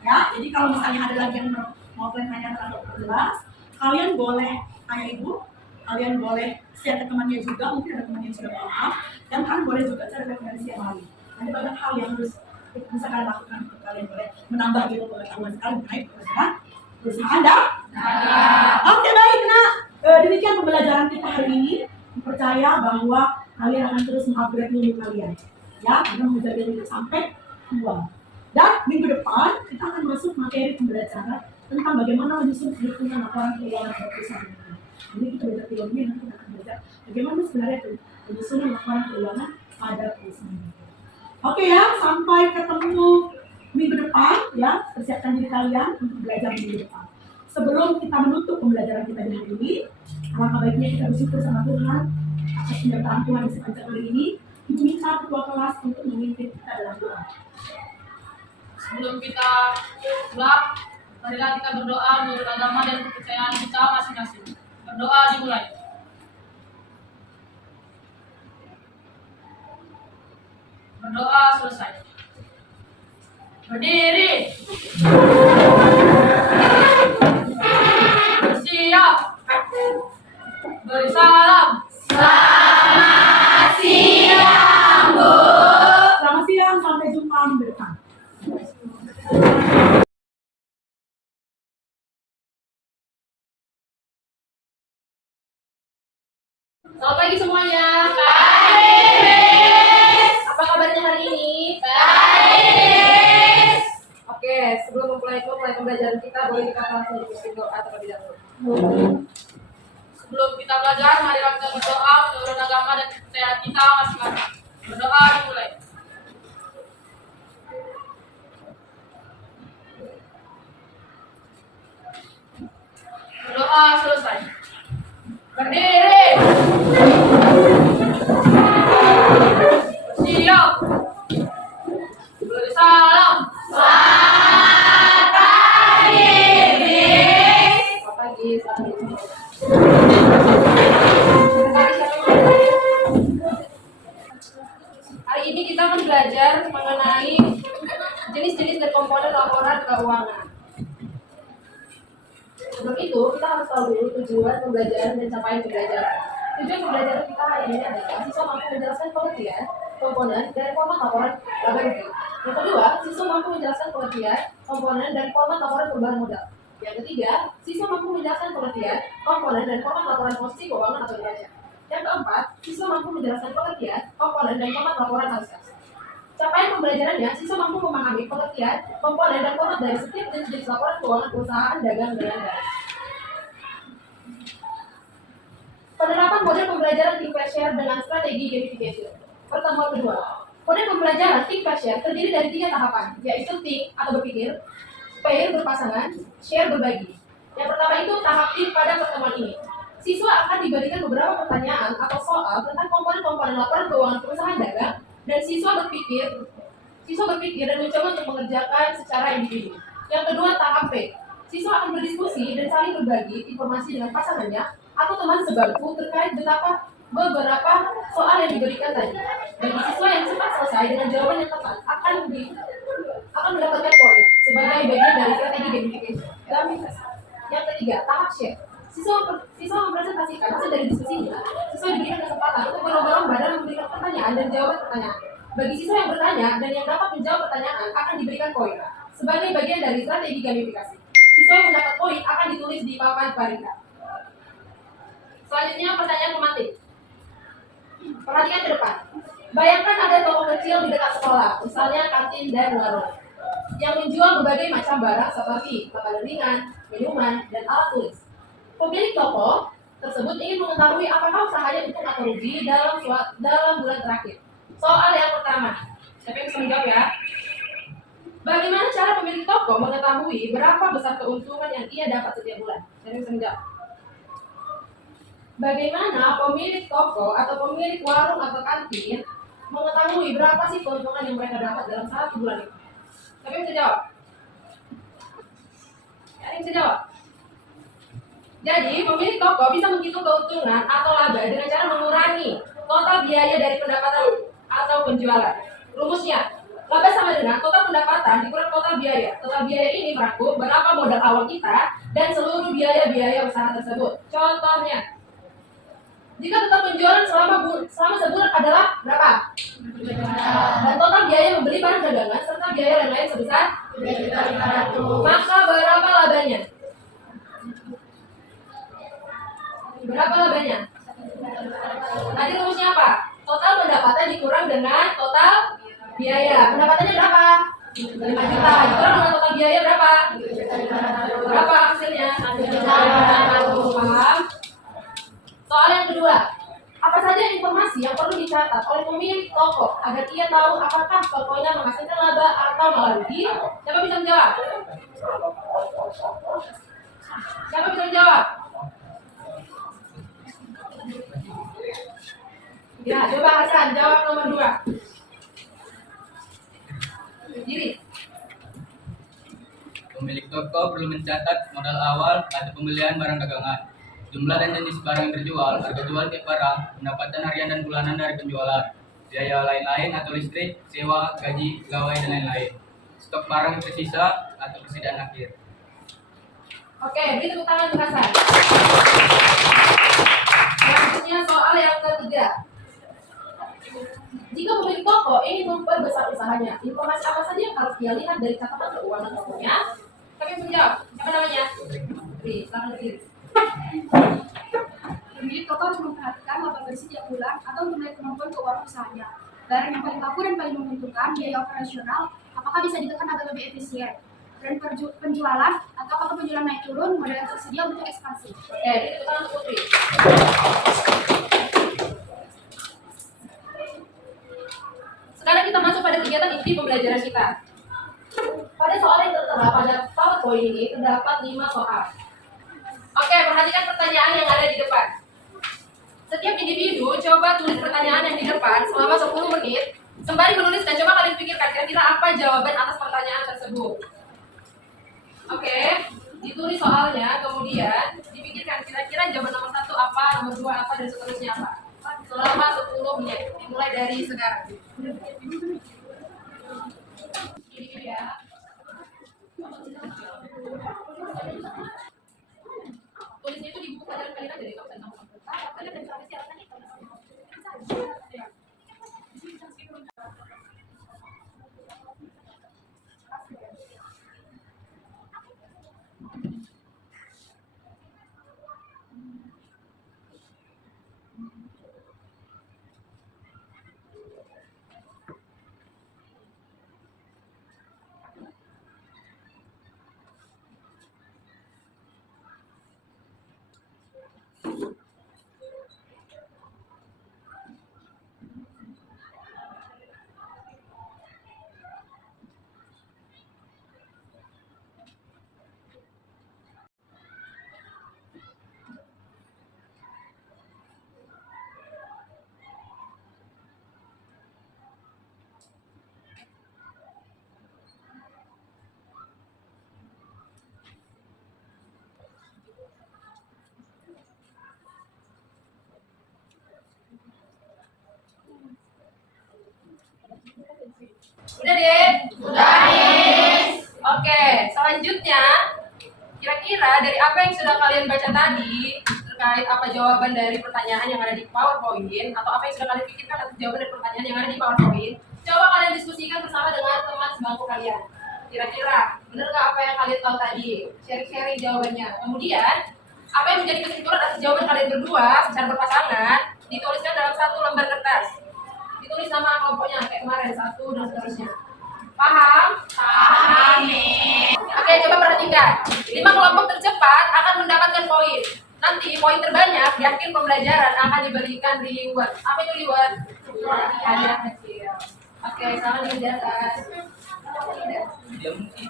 Ya, jadi kalau misalnya ada lagi yang mau tanya atau jelas, kalian boleh tanya ibu, kalian boleh share ke temannya juga, mungkin ada teman yang sudah paham, dan kalian boleh juga cari referensi yang lain. Ada banyak hal yang harus bisa kalian lakukan untuk kalian boleh menambah ilmu pengetahuan kalian mengenai perusahaan dagang. Oke, baik nak. Demikian pembelajaran kita hari ini. Percaya bahwa kalian akan terus mengupgrade ilmu kalian, ya, dengan menjaga diri sampai tua. Dan minggu depan kita akan masuk materi pembelajaran tentang bagaimana menyusun perhitungan laporan keuangan perusahaan ini. Jadi kita belajar teorinya, nanti kita akan belajar bagaimana sebenarnya penyusunan laporan keuangan pada perusahaan ini. Oke ya, sampai ketemu minggu depan ya. Persiapkan diri kalian untuk belajar minggu depan. Sebelum kita menutup pembelajaran kita di hari ini, alangkah baiknya kita bersyukur sama Tuhan atas penyertaan Tuhan di sepanjang hari ini. Ibu minta ketua kelas untuk memimpin kita dalam doa. Sebelum kita pulang, marilah kita berdoa menurut agama dan kepercayaan kita masing-masing. Berdoa dimulai. Berdoa selesai. Berdiri. Selamat pagi semuanya. Apa kabarnya hari ini? Oke, sebelum memulai pembelajaran kita, boleh kita langsung diskusi doa terlebih dahulu. Sebelum kita belajar, mari kita berdoa menurut agama dan kepercayaan kita masing-masing. Berdoa dimulai. Berdoa selesai. Berdiri. Siap. Beri salam. Selamat pagi. Hari ini kita akan belajar mengenai jenis-jenis dan komponen laporan keuangan. Sebelum itu, kita harus tahu dulu tujuan pembelajaran dan capaian pembelajaran. Tujuan pembelajaran kita hari ini adalah siswa mampu menjelaskan pengertian, komponen, dan format laporan laba rugi. Yang kedua, siswa mampu menjelaskan pengertian, komponen, dan format laporan perubahan modal. Yang ketiga, siswa mampu menjelaskan pengertian, komponen, dan format laporan posisi keuangan atau neraca. Yang keempat, siswa mampu menjelaskan pengertian, komponen, dan format laporan arus kas. Capaian pembelajarannya, siswa mampu memahami pengertian, komponen, dan format dari setiap jenis laporan keuangan perusahaan dagang dan negara. Penerapan model pembelajaran Think Fair Share dengan strategi gamification. Pertemuan kedua. Model pembelajaran Think Fair Share terdiri dari 3 tahapan, yaitu think atau berpikir, pair berpasangan, share berbagi. Yang pertama itu tahap think pada pertemuan ini. Siswa akan diberikan beberapa pertanyaan atau soal tentang komponen-komponen laporan keuangan perusahaan dagang, dan siswa berpikir dan mencoba untuk mengerjakan secara individu. Yang kedua, tahap P. Siswa akan berdiskusi dan saling berbagi informasi dengan pasangannya atau teman sebangku terkait beberapa soal yang diberikan tadi. Bagi siswa yang cepat selesai dengan jawaban yang tepat akan mendapatkan poin sebagai bagian dari strategi gamifikasi. Yang ketiga, tahap share. Siswa mempresentasikan hasil dari diskusinya. Siswa diberikan kesempatan untuk berlomba-lomba dalam memberikan pertanyaan dan jawaban pertanyaan. Bagi siswa yang bertanya dan yang dapat menjawab pertanyaan akan diberikan poin sebagai bagian dari strategi gamifikasi. Siswa yang mendapat poin akan ditulis di papan barita. Selanjutnya, pertanyaan pemantik. Perhatikan ke depan. Bayangkan ada toko kecil di dekat sekolah, misalnya kantin dan warung, yang menjual berbagai macam barang seperti makanan ringan, minuman, dan alat tulis. Pemilik toko tersebut ingin mengetahui apakah usahanya untung atau rugi dalam bulan terakhir. Soal yang pertama, siapa yang bisa menjawab ya? Bagaimana cara pemilik toko mengetahui berapa besar keuntungan yang ia dapat setiap bulan? Siapa yang bisa menjawab? Bagaimana pemilik toko atau pemilik warung atau kantin mengetahui berapa sih keuntungan yang mereka dapat dalam 1 bulan itu? Siapa yang bisa jawab? Siapa yang bisa jawab? Jadi, pemilik toko bisa menghitung keuntungan atau laba dengan cara mengurangi total biaya dari pendapatan atau penjualan. Rumusnya, laba sama dengan total pendapatan dikurang total biaya. Total biaya ini merangkum berapa modal awal kita dan seluruh biaya-biaya usaha tersebut. Contohnya, jika total penjualan selama sebulan adalah berapa? Dan total biaya membeli barang dagangan serta biaya lain-lain sebesar 3.500. Maka berapa labanya? Berapa labanya? Tadi rumusnya apa? Total pendapatan dikurang dengan total biaya. Pendapatannya berapa? 5 juta. Dikurang dengan total biaya berapa? Berapa hasilnya? 1.500. Paham? Soal yang kedua. Apa saja informasi yang perlu dicatat oleh pemilik toko agar ia tahu apakah tokonya menghasilkan laba atau malah rugi? Siapa bisa menjawab? Siapa bisa menjawab? Ya, coba Hasan, jawab nomor 2. Diri. Pemilik toko perlu mencatat modal awal atau pembelian barang dagangan, jumlah dan jenis barang yang terjual, harga jual tiap barang, pendapatan harian dan bulanan dari penjualan, biaya lain-lain atau listrik, sewa, gaji, pegawai, dan lain-lain, stok barang tersisa atau persediaan akhir. Oke, beri tepuk tangan untuk Hasan. Selanjutnya soal yang ketiga. Jika pemilik toko ingin memperbesar usahanya, informasi apa saja yang harus dia lihat dari catatan keuangan tokonya? Siapa yang menjawab? Siapa namanya? Silakan berdiri. Pemilik toko harus memperhatikan laba bersih tiap bulan atau menilai kemampuan keuangan usahanya. Barang yang paling laku dan paling menguntungkan, biaya operasional, apakah bisa ditekan agar lebih efisien, dan penjualan, atau apakah penjualan naik turun, modal yang tersedia untuk ekspansi. Oke, ini tepuk tangan untuk Putri. Sekarang kita masuk pada kegiatan inti pembelajaran kita. Pada soal yang tertera pada PowerPoint ini terdapat 5 soal. Oke, perhatikan pertanyaan yang ada di depan. Setiap individu coba tulis pertanyaan yang di depan selama 10 menit. Sembari menuliskan, coba kalian pikirkan kira-kira apa jawaban atas pertanyaan tersebut. Oke, ditulis soalnya, kemudian dipikirkan kira-kira jawaban nomor 1 apa, nomor 2 apa, dan seterusnya apa. Selama 10 menit, dimulai dari sekarang. Ini ya. Tulisnya itu di buku pelajaran kalian aja deh, kalau kalian bisa udah deh? Udah nih. Oke, selanjutnya kira-kira dari apa yang sudah kalian baca tadi terkait apa jawaban dari pertanyaan yang ada di PowerPoint atau apa yang sudah kalian pikirkan atas jawaban dari pertanyaan yang ada di PowerPoint, coba kalian diskusikan bersama dengan teman sebangku kalian. Kira-kira benar nggak apa yang kalian tahu tadi? Sharing-sharing jawabannya. Kemudian apa yang menjadi kesimpulan atas jawaban kalian berdua secara berpasangan dituliskan dalam satu lembar kertas. Ditulis nama kelompoknya kayak kemarin, 1 dan seterusnya. Paham? Paham nih. Oke, coba perhatikan. 5 kelompok tercepat akan mendapatkan poin. Nanti poin terbanyak di akhir pembelajaran akan diberikan reward. Apa itu reward? Hadiah kecil. Oke, salam di atas. Dia mungkin.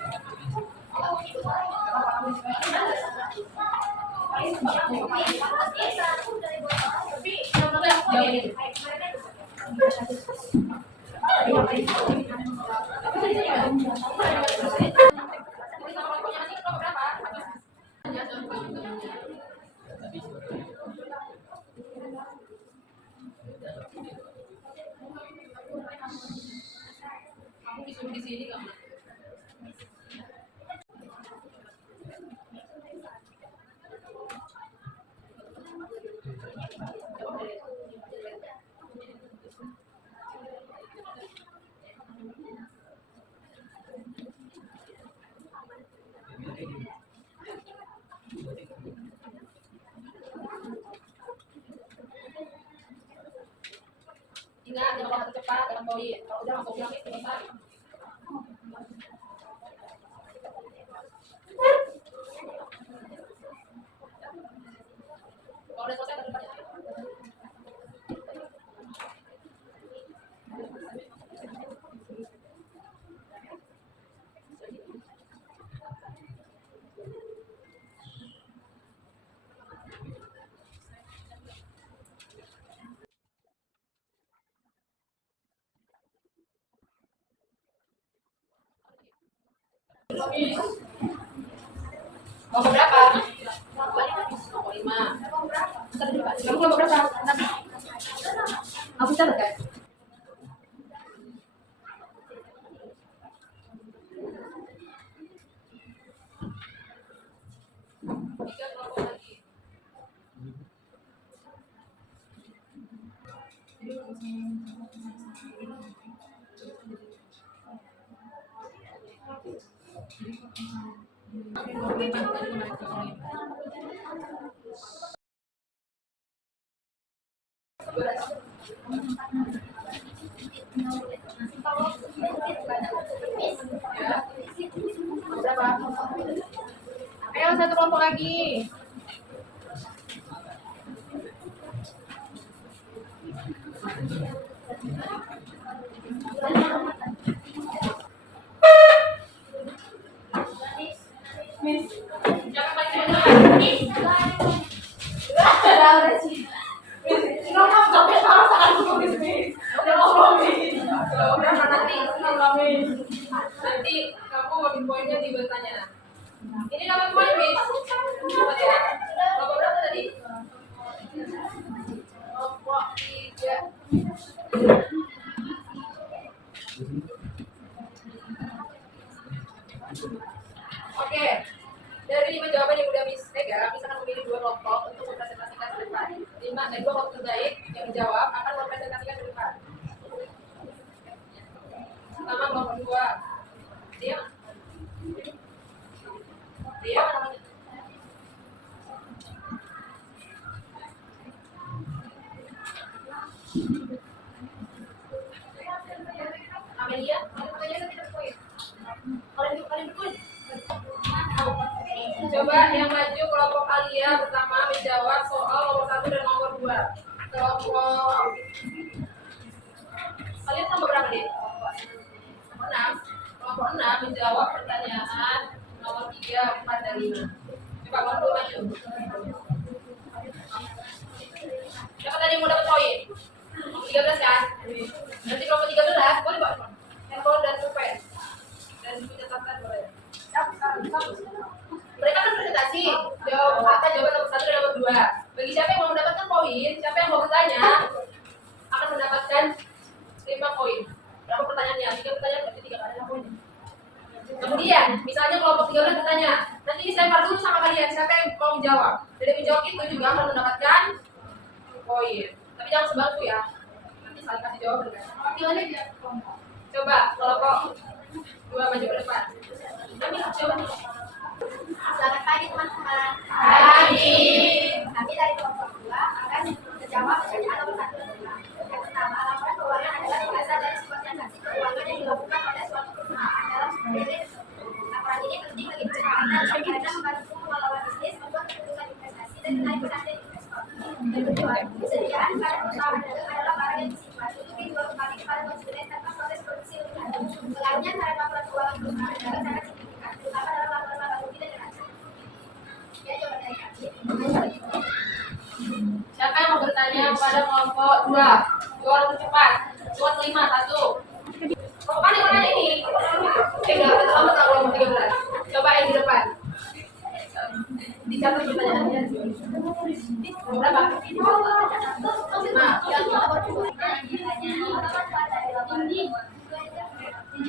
Kamu disuruh di sini kamu. Ingat, jangan lupa cepat dalam poin. Kalau udah langsung bilang selesai. Kalau udah selesai, terus mau berapa? 5. Kamu mau berapa? Aku catat kan? Tiga kelompok lagi. Berapa? Ayo satu kelompok lagi. Jangan pakai nanti kamu ambil poinnya di bertanya. Ini dapat poin, Miss. Dapat ya? Kelompok berapa tadi? Kelompok 3. Oke. Dari 5 jawaban yang udah Miss pegang, Miss akan memilih 2 kelompok untuk mempresentasikan ke depan. 2 kelompok terbaik yang menjawab akan mempresentasikan ke depan. Pertama kelompok 2. Dia apa namanya? Amelia, makanya tidak poin. Kalian betul. Coba yang maju kelompok Alia pertama menjawab soal nomor 1 dan nomor 2. Kelompok kalian nomor berapa deh? Nomor 6. Kelompok 6 menjawab pertanyaan nomor 3, 4, dan 5. Coba kelompok maju. Siapa tadi yang mau dapat poin? Kelompok 13 kan? Nanti kelompok 13 boleh bawa handphone dan pulpen dan punya catatan boleh. Mereka kan presentasi jawab kata jawaban nomor 1 dan nomor 2. Bagi siapa yang mau mendapatkan poin, siapa yang mau bertanya akan mendapatkan 5 poin. Berapa pertanyaannya? 3 pertanyaan berarti 3 kali 6 poin. Kemudian, misalnya kelompok 13 bertanya, nanti dilempar dulu sama kalian siapa yang mau menjawab. Jadi menjawab itu juga akan mendapatkan poin. Tapi jangan sebantu ya. Nanti saling kasih jawaban kan. Gimana dia? Coba kelompok 2 maju ke depan. Coba. Selamat pagi teman-teman. Pagi. Kami dari kelompok 2 akan menjawab pertanyaan nomor 1 dan 2. Yang pertama, laporan keuangan adalah bahasa dari sebuah transaksi keuangan yang dilakukan pada suatu perusahaan dalam sebuah periode. Laporan ini penting bagi perusahaan karena membantu mengelola bisnis, membuat keputusan investasi, dan menarik perhatian investor. Yang kedua, kesediaan pada perusahaan dagang adalah barang yang disimpan untuk dijual kembali kepada konsumen tanpa proses produksi lebih lanjut. Pengaruhnya terhadap laporan keuangan perusahaan dagang sangat signifikan, terutama dalam laporan laba rugi dan neraca. Ya, jawaban dari kami. Siapa yang mau bertanya kepada kelompok 2? 2 orang tercepat. Buat 5, 1. Kelompok mana yang mana ini? Enggak, terlambat tak kelompok 13. Coba yang di depan. Dicatat pertanyaannya. Berapa? Nah,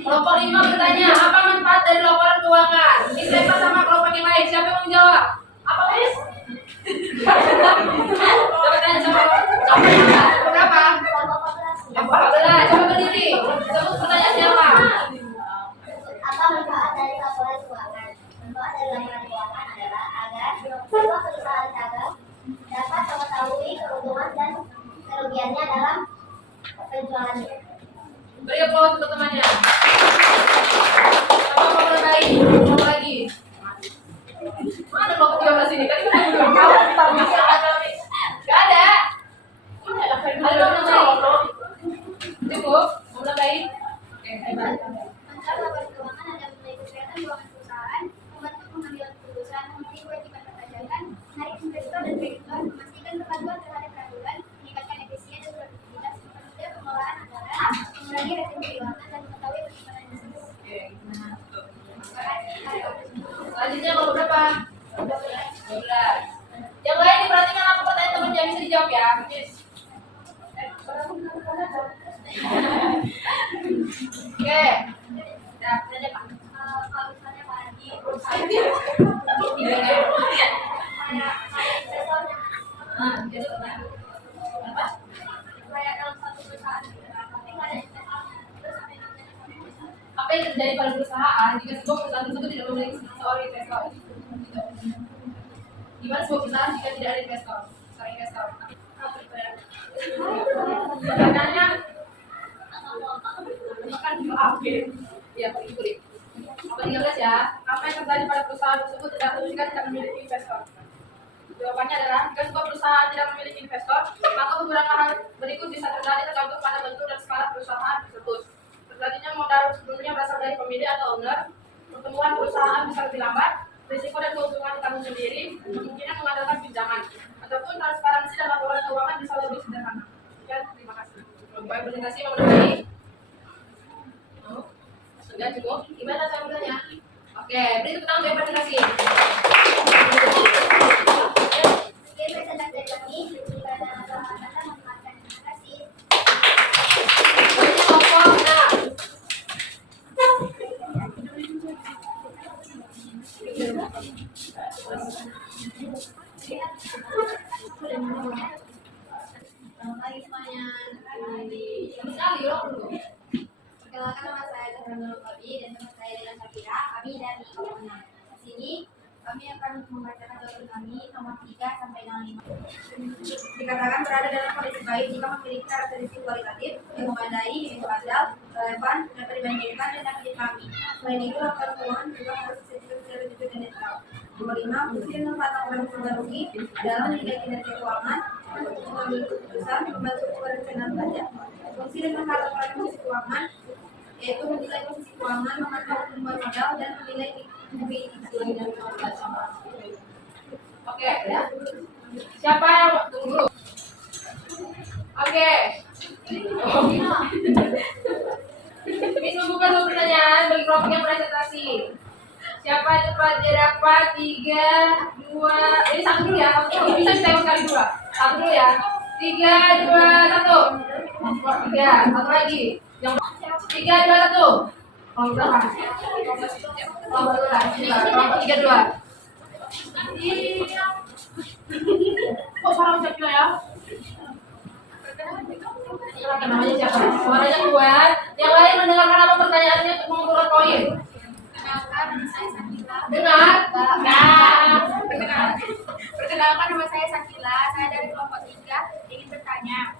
kelompok 5 bertanya, apa manfaat dari laporan keuangan? Dilempar sama kelompok yang lain. Siapa yang mau menjawab? Apa, Miss? Coba tanya sama berapa? Yang 14. Coba berdiri. Sebut pertanyaannya apa? Apa manfaat dari laporan keuangan? Manfaat dari laporan keuangan adalah agar sebuah perusahaan dagang dapat mengetahui keuntungan dan kerugiannya dalam penjualannya. Beri aplaus untuk temannya. Apa mau baik? Mau lagi? Mana kelompok 13 ini? Tadi kan belum tahu. Gak ada. Ada mau nambahin? Cukup? Mau nambahin? Oke, hebat. Manfaat laporan keuangan adalah menilai kesehatan keuangan perusahaan, membantu pengambilan keputusan, memenuhi kewajiban perpajakan, menarik investor dan kreditor, memastikan kepaduan terhadap peraturan, meningkatkan efisien dan produktivitas, mempermudah pengelolaan anggaran, mengurangi resiko keuangan, dan mengetahui perkembangan bisnis. Oke. Selanjutnya kelompok berapa? 12. Yang lain diperhatikan apa pertanyaan temannya bisa dijawab ya. Miss. Oke. Nah, tanya Pak. Kalau misalnya Pak Adi, Apa? kayak dalam satu perusahaan, tapi nggak ada investor, terus apa yang terjadi? Apa yang terjadi pada perusahaan jika sebuah perusahaan tersebut tidak memiliki seorang investor? Gimana sebuah perusahaan jika tidak ada investor? Seorang investor. Pertanyaannya makan maaf ya kulit. Apa 13 ya? Apa yang terjadi pada perusahaan tersebut jika tidak memiliki investor? Jawabannya adalah jika sebuah perusahaan tidak memiliki investor, maka beberapa hal berikut bisa terjadi tergantung pada bentuk dan skala perusahaan tersebut. Terjadinya modal sebelumnya berasal dari pemilik atau owner, pertumbuhan perusahaan bisa lebih lambat, risiko dan keuntungan ditanggung sendiri, kemungkinan mengandalkan pinjaman, ataupun transparansi dan laporan keuangan bisa lebih sederhana. Sekian, terima kasih. Baik, presentasi mau mulai. Sudah cukup? Gimana cara bertanya? Oke, beri tepuk tangan untuk presentasi. Oke, presentasi dari kami. Jika ada kata-kata menguatkan, terima kasih. Kelompok A. Selamat pagi semuanya. Sekali, yuk. Perkenalkan nama saya Zahra Nurul Fabi dan teman saya Dela Syafira. Kami dari kelompok 6. Di sini kami akan membacakan jawaban kami nomor 3 sampai dengan 5. Dikatakan berada dalam kondisi baik jika memiliki karakteristik kualitatif yang memadai, imparsial, relevan, dapat dibandingkan dan dapat dipahami. Selain itu, laporan keuangan juga harus disajikan secara jujur dan netral. Nomor 5, fungsi dan manfaat laporan keuangan rugi dalam menilai kinerja keuangan, untuk mengambil keputusan, membantu perencanaan budget. Fungsi dan manfaat laporan posisi keuangan yaitu menilai posisi keuangan, memantau pertumbuhan modal, dan menilai likuiditas. Oke, ya. Siapa yang tunggu dulu? Oke. Miss membuka dulu pertanyaan bagi kelompok yang presentasi. Siapa yang cepat dapat 3, 2, ini satu dulu ya. Satu bisa ditembak sekali dulu. Satu dulu ya. 3, 2, 1. Ya, satu lagi. Yang 3, 2, 1. Kelompok berapa? Kelompok 3, 2. Kok suara ucapnya ya? Silakan, namanya siapa? Suaranya kuat. Yang lain mendengarkan apa pertanyaannya untuk mengumpulkan poin? Perkenalkan, nama saya Sakila. Dengar? Perkenalkan, nama saya Sakila. Saya dari kelompok 3 ingin bertanya.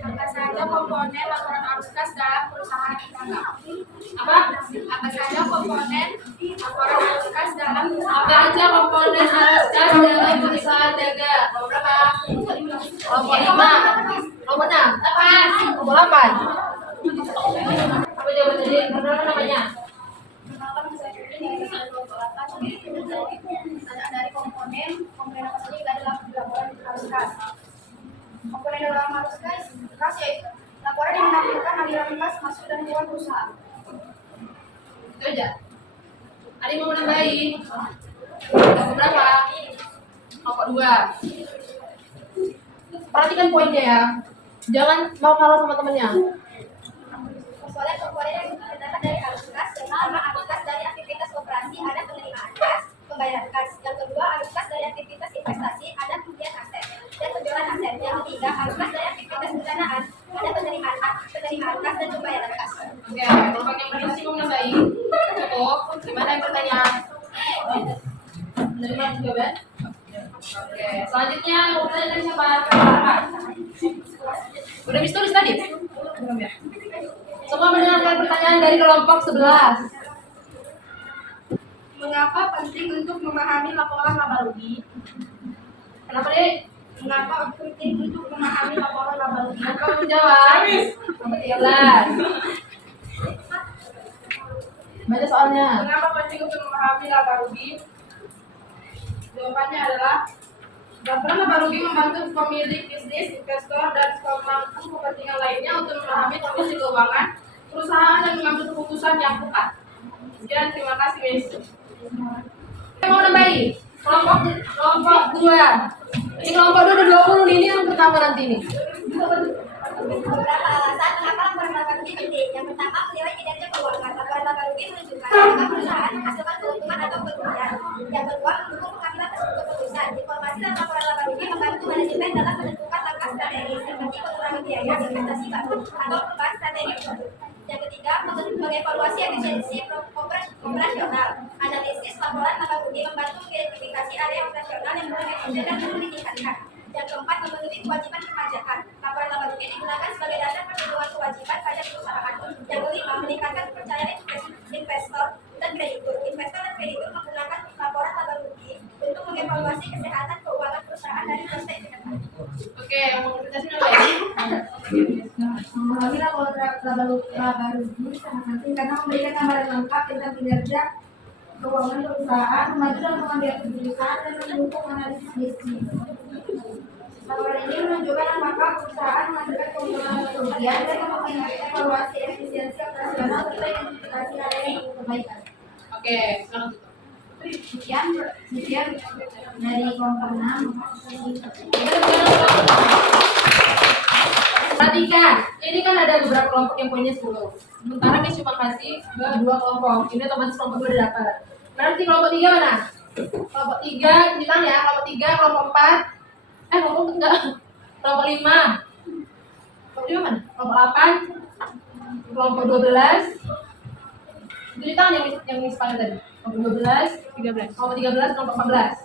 Apa saja komponen laporan arus kas dalam perusahaan dagang? Apa? Apa saja komponen laporan arus kas dalam Apa aja komponen arus kas dalam perusahaan dagang? Nomor berapa? Kelompok 5. Nomor 6. Apa? Nomor 8. Apa jawaban tadi? Perkenalkan namanya. Perkenalkan, nama saya Juli dari kelompok 8 ingin bertanya. Pertanyaan dari komponen apa saja yang ada dalam laporan arus kas? Komponen dalam arus kas yaitu laporan yang menampilkan aliran kas masuk dan keluar perusahaan. Itu aja. Ada yang mau nambahin? Kelompok berapa? Kelompok 2. Perhatikan poinnya ya. Jangan mau kalah sama temennya. Soalnya komponen yang terdapat dari arus kas, yang pertama arus kas dari aktivitas operasi ada penerimaan kas, pembayaran kas. Yang kedua arus kas dari aktivitas investasi ada pembelian aset dan penjualan aset. Yang ketiga arus kas dari aktivitas pendanaan ada penerimaan kas dan pembayaran kas. Oke, kelompok yang berdiskusi mau nambahin? Cukup. Gimana yang bertanya? Menerima jawaban? Oke, selanjutnya mau bertanya dari siapa? Udah bisa tulis tadi? Belum ya? Semua mendengarkan pertanyaan dari kelompok 11. Mengapa penting untuk memahami laporan laba rugi? Kenapa deh? Mengapa penting untuk memahami laporan laba rugi? Siapa yang menjawab? Nomor 13. Baca soalnya. Mengapa penting untuk memahami laba rugi? Jawabannya adalah laporan laba rugi membantu pemilik bisnis, investor, dan pemangku kepentingan lainnya untuk memahami kondisi keuangan perusahaan dan mengambil keputusan yang tepat. Sekian, terima kasih, Miss. Saya mau nambahin. Kelompok 2. Ini kelompok 2 ada 20 nih, ini yang pertama nanti nih. Beberapa alasan mengapa laporan laba rugi penting. Yang pertama, menilai kinerja keuangan. Laporan laba rugi menunjukkan apakah perusahaan menghasilkan keuntungan atau kerugian. Yang kedua, mendukung pengambilan keputusan. Informasi dalam laporan laba rugi membantu manajemen dalam menentukan langkah strategi seperti pengurangan biaya, investasi baru, atau perubahan strategi produk. Yang ketiga, mengevaluasi efisiensi operasional. Analisis laporan laba rugi membantu mengidentifikasi area operasional yang perlu diperbaiki dan perlu ditingkatkan. Yang keempat, memenuhi kewajiban perpajakan. Oke, mau presentasi apa ya? Memahami laba rugi sangat penting karena memberikan gambaran lengkap tentang kinerja keuangan perusahaan, maju dalam pengambilan keputusan dan mendukung analisis bisnis. Laporan ini menunjukkan apakah perusahaan menghasilkan keuntungan atau kerugian dan mengevaluasi efisiensi operasional serta identifikasi area yang perbaikan. Oke, sekarang Sekian dari kelompok 6. perhatikan, ini kan ada beberapa kelompok yang poinnya 10. Sementara Miss cuma kasih ke 2 kelompok. Ini otomatis kelompok 2 udah dapat. Berarti kelompok 3 mana? Kelompok 3, bilang ya, kelompok 3, kelompok 4. Kelompok enggak. Kelompok 5. Kelompok 5 mana? Kelompok 8. Kelompok 12. Itu ditanya yang Miss panggil tadi. Kelompok 12, 13. Kelompok 13, kelompok 14.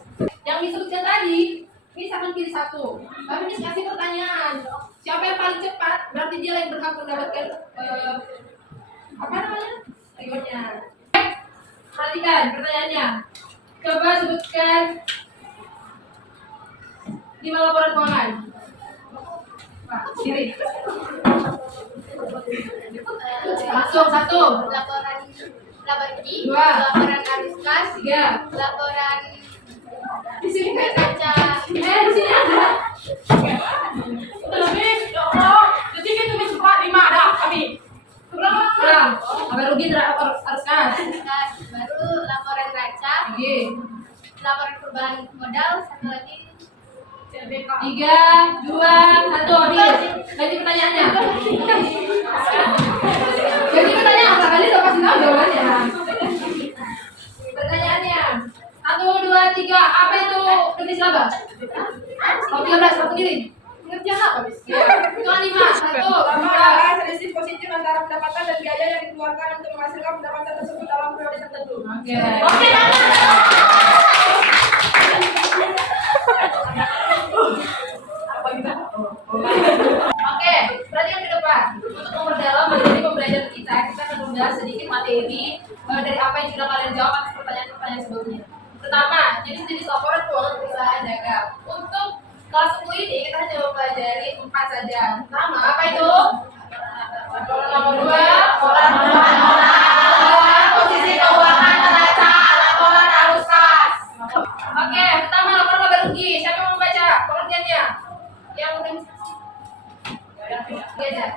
Yang disebutkan tadi, Miss akan pilih satu. Tapi Miss kasih pertanyaan. Siapa yang paling cepat? Berarti dia yang berhak mendapatkan apa namanya? Rewardnya. Perhatikan pertanyaannya. Coba sebutkan 5 laporan keuangan. Wah, diri. Langsung 1. Laporan laba rugi, 2. laporan arus kas, 3. laporan Di sini kan kaca. di sini ada. Lebih, jadi kita bisa cepat 5 ada kami. Ulang. Apa rugi harus kas. Kas, baru laporan kaca, Oke. laporan perubahan modal, satu lagi 3, 2, 1. Ganti pertanyaannya. Ganti pertanyaan apa kali udah pasti tahu jawabannya. Pertanyaannya 1, 2, 3. Apa itu kritis laba? Kalau 13 satu diri. Pengertian apa bis? Cuma 5. 1, 2. Selisih positif antara pendapatan dan biaya yang dikeluarkan untuk menghasilkan pendapatan tersebut dalam periode tertentu. Oke. Oke, berarti yang ke depan untuk memperdalam materi pembelajaran kita akan membahas sedikit materi dari apa yang sudah kalian jawab atas pertanyaan-pertanyaan sebelumnya. Pertama, jenis-jenis laporan keuangan perusahaan dagang. Untuk kelas 10 ini kita hanya mempelajari 4 saja. Pertama, apa itu? Laporan nomor 2, laporan posisi keuangan neraca, laporan arus kas. Oke, pertama laporan laba rugi. Siapa yang mau membaca pengertiannya? Yang udah beda.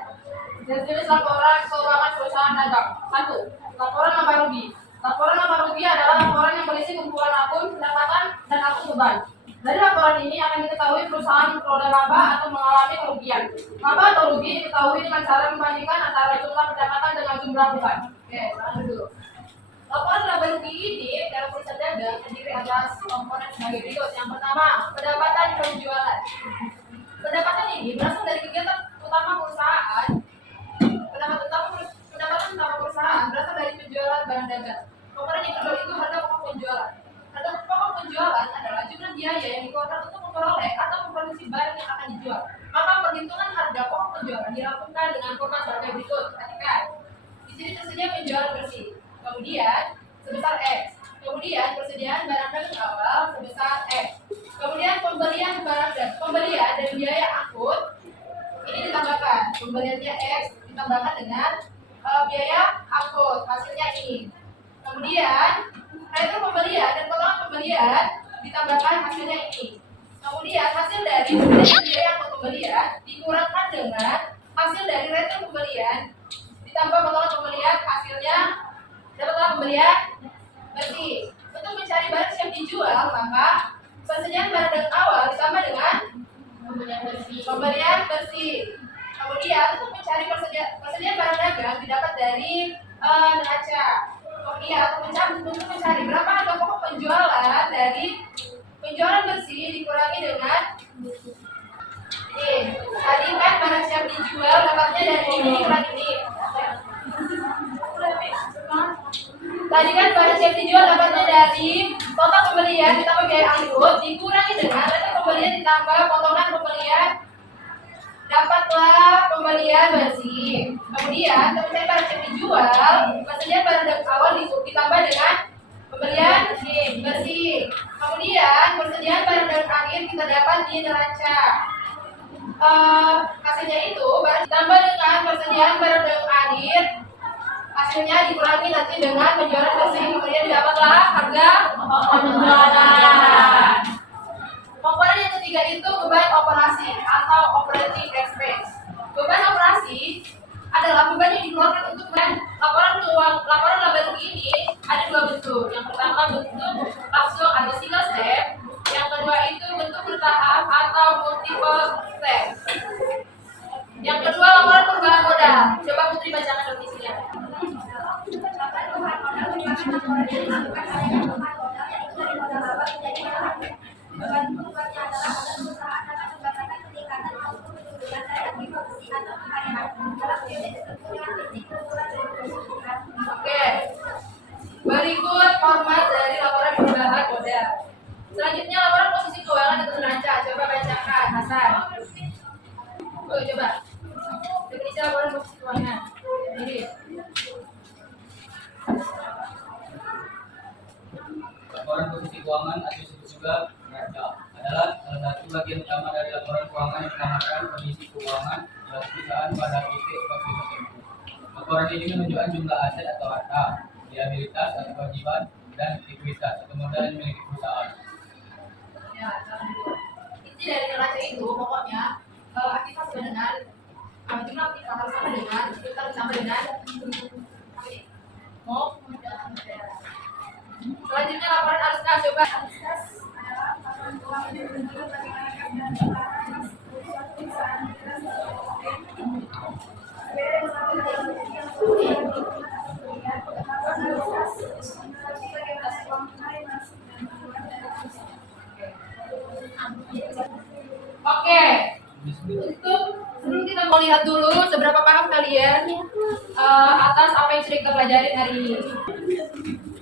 Jenis laporan keuangan perusahaan dagang. 1. Laporan laba rugi. Laporan laba rugi adalah laporan yang berisi kumpulan akun pendapatan dan akun beban. Dari laporan ini akan diketahui perusahaan memperoleh laba atau mengalami kerugian. Laba atau rugi diketahui dengan cara membandingkan antara jumlah pendapatan dengan jumlah beban. Oke, sekarang dulu. Laporan laba rugi ini dalam perusahaan dagang terdiri atas komponen sebagai berikut. Yang pertama, pendapatan penjualan. Pendapatan ini berasal dari kegiatan utama perusahaan. Pendapatan utama perusahaan berasal dari penjualan barang dagang. Komponen yang kedua itu harga pokok penjualan. Harga pokok penjualan adalah jumlah biaya yang dikeluarkan untuk memperoleh atau memproduksi barang yang akan dijual. Maka perhitungan harga pokok penjualan dilakukan dengan format sebagai berikut. Perhatikan. Di sini tersedia penjualan bersih. Kemudian sebesar X. Kemudian persediaan barang dagang awal sebesar X. Kemudian pembelian dan biaya angkut ini ditambahkan. Pembeliannya X ditambahkan dengan biaya angkut, hasilnya ini. Kemudian retro pembelian dan potongan pembelian ditambahkan, hasilnya ini. Kemudian hasil dari pembelian biaya angkut pembelian dikurangkan dengan hasil dari retro pembelian ditambah potongan pembelian, hasilnya dapatlah pembelian bersih. Untuk mencari barang siap dijual, maka persediaan barang dagang awal ditambah dengan pembelian bersih. Kemudian untuk mencari persediaan barang dagang didapat dari neraca. Kemudian untuk mencari berapa harga pokok penjualan dari penjualan bersih dikurangi dengan ini. Tadi kan barang siap dijual dapatnya dari ini kurang ini. Tadi kan barang siap dijual dapatnya dari total pembelian ditambah biaya angkut dikurangi dengan total pembelian ditambah potongan pembelian, dapatlah pembelian bersih. Kemudian untuk mencari barang siap dijual, persediaan barang dagang awal ditambah dengan Pembelian bersih. Kemudian persediaan barang dan akhir kita dapat di neraca. Hasilnya itu ditambah dengan persediaan barang dan akhir, hasilnya dikurangi nanti dengan penjualan bersih, kemudian didapatlah harga penjualan. Komponen yang ketiga itu beban operasi atau operating expense. Beban operasi adalah beban yang dikeluarkan untuk laporan laba rugi ini ada dua bentuk. Yang pertama bentuk langsung atau single step, yang kedua itu bentuk bertahap atau multiple step. Yang kedua laporan perubahan modal. Coba Putri bacakan definisinya. Oke. Berikut format dari laporan perubahan modal. Selanjutnya laporan posisi keuangan atau neraca. Coba bacakan, Hasan. Coba. Definisi laporan posisi keuangan. Ini. Laporan posisi keuangan atau disebut juga neraca adalah salah satu bagian utama dari laporan keuangan yang menggambarkan kondisi keuangan dalam perusahaan pada titik waktu tertentu. Laporan ini menunjukkan jumlah aset atau harta, liabilitas atau kewajiban, dan likuiditas atau modal yang dimiliki perusahaan. Ya, inti dari neraca itu pokoknya aktivitas dengan jumlah aktivitas sama dengan kita sama dengan selanjutnya laporan arus kas. Coba oke. Untuk sebelum kita mau lihat dulu seberapa paham kalian atas apa yang sudah kita pelajari hari ini.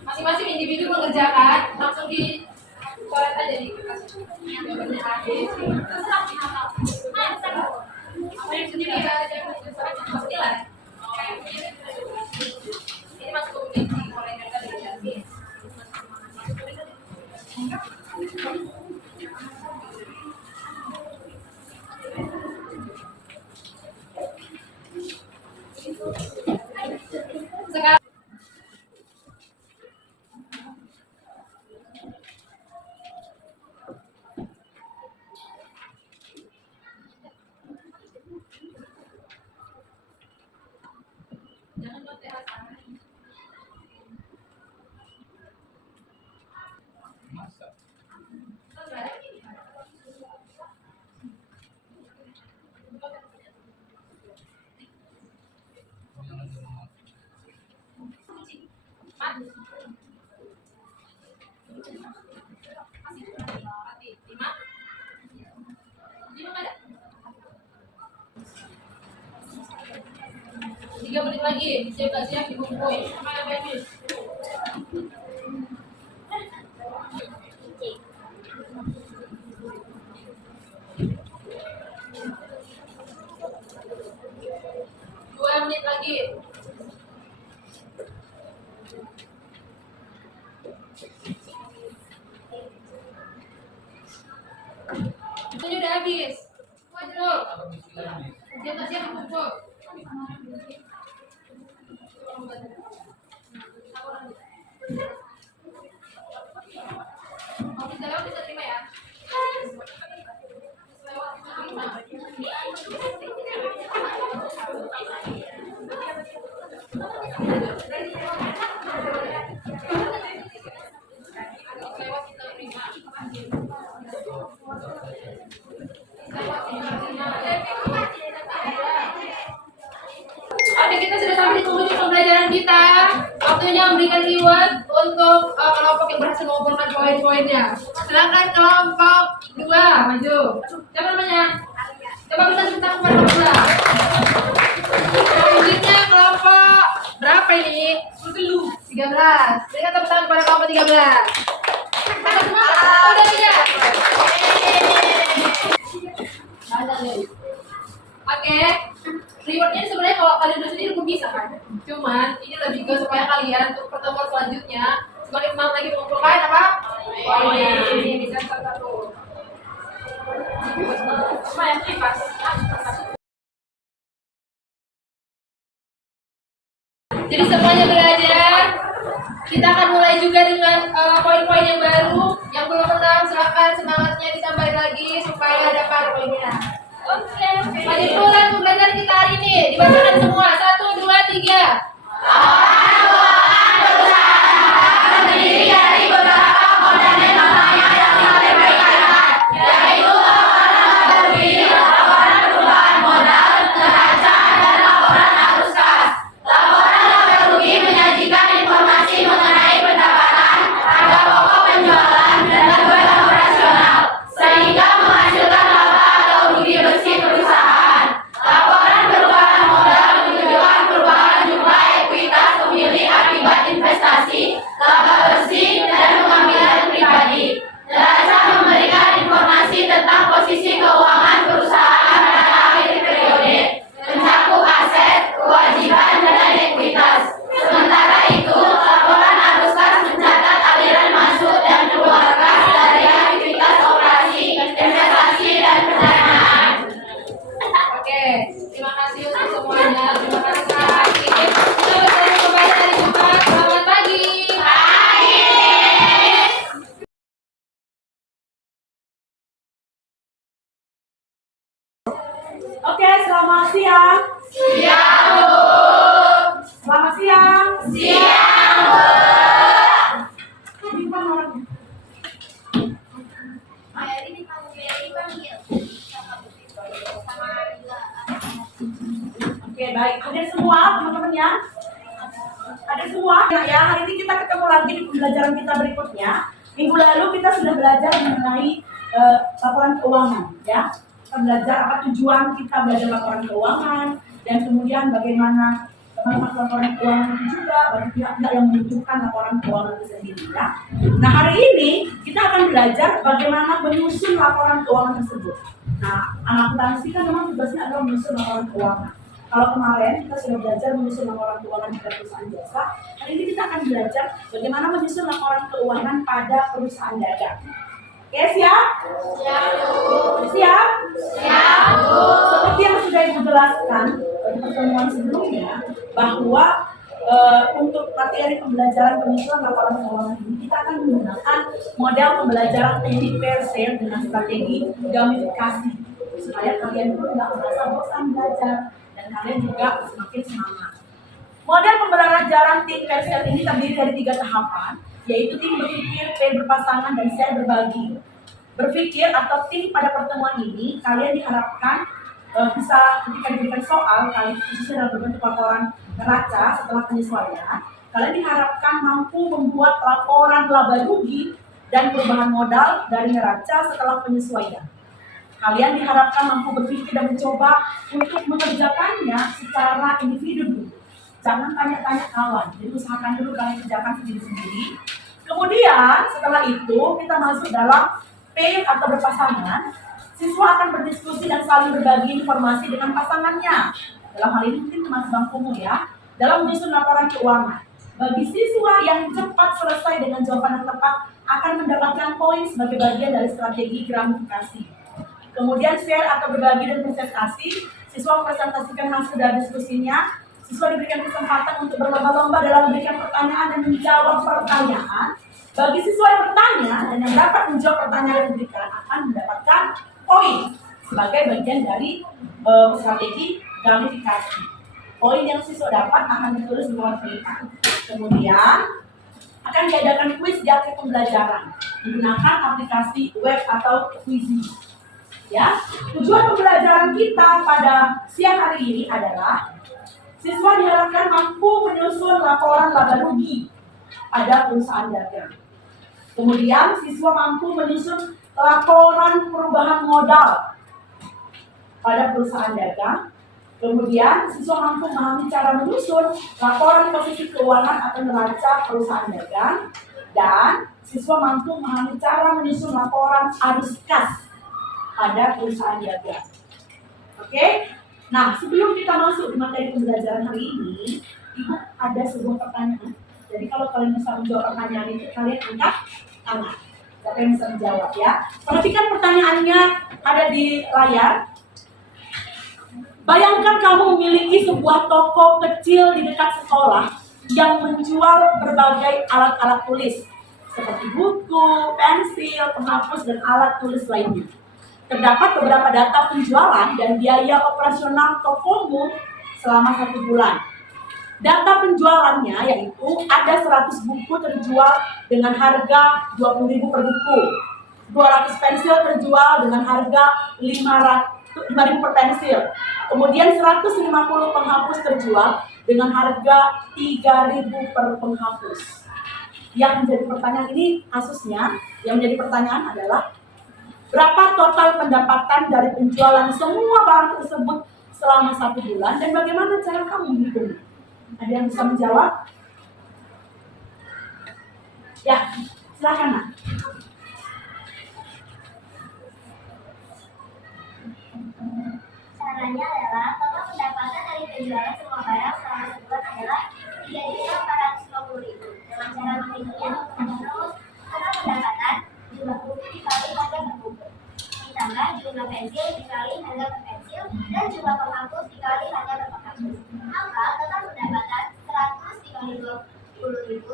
Masing-masing individu mengerjakan langsung di coret aja di kertas. Jawabannya A, B, C. Terserah kita tahu. Apa yang sendiri ada yang pastilah. Ini masuk komunikasi oleh mereka dari sekarang jangan buat Masa Tiga menit lagi, siap-siap dikumpul. Semangat bagus. Dua menit lagi. Waktunya udah habis. Wajib. Siap-siap dikumpul. Mau bisa lewat bisa terima ya. Lewat bisa terima. Lewat kita terima. Oke, kita sudah sampai di penghujung pembelajaran kita. Waktunya memberikan reward untuk kelompok yang berhasil mengumpulkan poin-poinnya. Silakan kelompok 2 maju. Siapa namanya? Coba kita tepuk tangan kepada kelompok 2. Selanjutnya kelompok berapa ini? 13. Berikan tepuk tangan kepada kelompok 13. Kita semua sudah tidak? Oke. Rewardnya sebenarnya kalau kalian udah sendiri pun bisa kan. Cuman ini lebih ke supaya kalian untuk pertemuan selanjutnya Sebagai maaf lagi mengumpulkan apa? Ini bisa satu. Lumayan kipas. Jadi semuanya belajar. Kita akan mulai juga dengan poin-poin yang baru. Yang belum pernah silakan semangatnya ditambahin lagi supaya dapat poinnya. Oke. Lanjut dulu untuk belajar kita hari ini. Dibacakan semua. 1, 2, 3. Oke, terima kasih untuk semuanya. Terima kasih Kak Hakim. Kita bertemu kembali hari Jumat. Selamat pagi. Oke, selamat siang. Selamat siang. Ini kan orangnya. Oke, baik. Hadir semua teman-teman ya. Hadir semua. Ya, hari ini kita ketemu lagi di pembelajaran kita berikutnya. Minggu lalu kita sudah belajar mengenai laporan keuangan, ya. Kita belajar apa tujuan kita belajar laporan keuangan dan kemudian bagaimana manfaat laporan keuangan itu juga bagi pihak-pihak yang membutuhkan laporan keuangan itu sendiri, ya. Nah, hari ini kita akan belajar bagaimana menyusun laporan keuangan tersebut. Nah, anak akuntansi kan memang tugasnya adalah menyusun laporan keuangan. Kalau kemarin kita sudah belajar menyusun laporan keuangan pada perusahaan jasa, hari ini kita akan belajar bagaimana menyusun laporan keuangan pada perusahaan dagang. Oke, siap? Siap? Seperti yang sudah Ibu jelaskan di pertemuan sebelumnya, bahwa untuk materi pembelajaran penyusunan laporan keuangan ini kita akan menggunakan model pembelajaran teknik PRC dengan strategi gamifikasi supaya kalian pun tidak merasa bosan belajar dan kalian juga semakin semangat. Model pembelajaran tim PRC ini terdiri dari 3 tahapan, yaitu tim berpikir, P berpasangan, dan saya berbagi. Berpikir atau tim pada pertemuan ini kalian diharapkan bisa ketika diberikan soal khususnya dalam berbentuk laporan neraca setelah penyesuaian, kalian diharapkan mampu membuat laporan laba rugi dan perubahan modal dari neraca setelah penyesuaian. Kalian diharapkan mampu berpikir dan mencoba untuk mengerjakannya secara individu dulu. Jangan tanya-tanya kawan, jadi usahakan dulu kalian kerjakan sendiri-sendiri. Kemudian setelah itu kita masuk dalam P atau berpasangan. Siswa akan berdiskusi dan saling berbagi informasi dengan pasangannya. Dalam hal ini mungkin Mas Bangkumu ya, dalam menyusun laporan keuangan. Bagi siswa yang cepat selesai dengan jawaban yang tepat akan mendapatkan poin sebagai bagian dari strategi gamifikasi. Kemudian share atau berbagi dan presentasi. Siswa mempresentasikan hasil dari diskusinya. Siswa diberikan kesempatan untuk berlomba-lomba dalam memberikan pertanyaan dan menjawab pertanyaan. Bagi siswa yang bertanya dan yang dapat menjawab pertanyaan yang diberikan akan mendapatkan poin sebagai bagian dari strategi gamifikasi. Poin yang siswa dapat akan ditulis di bawah cerita. Kemudian akan diadakan kuis di akhir pembelajaran menggunakan aplikasi web atau Quizy. Ya, tujuan pembelajaran kita pada siang hari ini adalah siswa diharapkan mampu menyusun laporan laba rugi pada perusahaan dagang. Kemudian siswa mampu menyusun laporan perubahan modal pada perusahaan dagang. Kemudian siswa mampu memahami cara menyusun laporan posisi keuangan atau neraca perusahaan dagang. Dan siswa mampu memahami cara menyusun laporan arus kas pada perusahaan dagang. Oke? Nah, sebelum kita masuk di materi pembelajaran hari ini, Ibu ada sebuah pertanyaan. Jadi kalau kalian bisa menjawab pertanyaan itu, kalian angkat tangan. Siapa yang bisa menjawab ya? Perhatikan pertanyaannya ada di layar. Bayangkan kamu memiliki sebuah toko kecil di dekat sekolah yang menjual berbagai alat-alat tulis seperti buku, pensil, penghapus, dan alat tulis lainnya. Terdapat beberapa data penjualan dan biaya operasional tokomu selama 1 bulan. Data penjualannya yaitu ada 100 buku terjual dengan harga 20.000 per buku. 200 pensil terjual dengan harga 5.000 per pensil. Kemudian 150 penghapus terjual dengan harga 3.000 per penghapus. Yang menjadi pertanyaan ini kasusnya, yang menjadi pertanyaan adalah berapa total pendapatan dari penjualan semua barang tersebut selama 1 bulan dan bagaimana cara kamu menghitungnya? Ada yang bisa menjawab? Ya, silakan Nak. Caranya adalah total pendapatan dari penjualan semua barang selama sebulan adalah 3.450.000. Dengan cara menghitungnya terus total pendapatan jumlah buku dikali harga per buku, ditambah jumlah pensil dikali harga per pensil, dan jumlah penghapus dikali harga per penghapus. Maka total pendapatan 100 dikali 20.000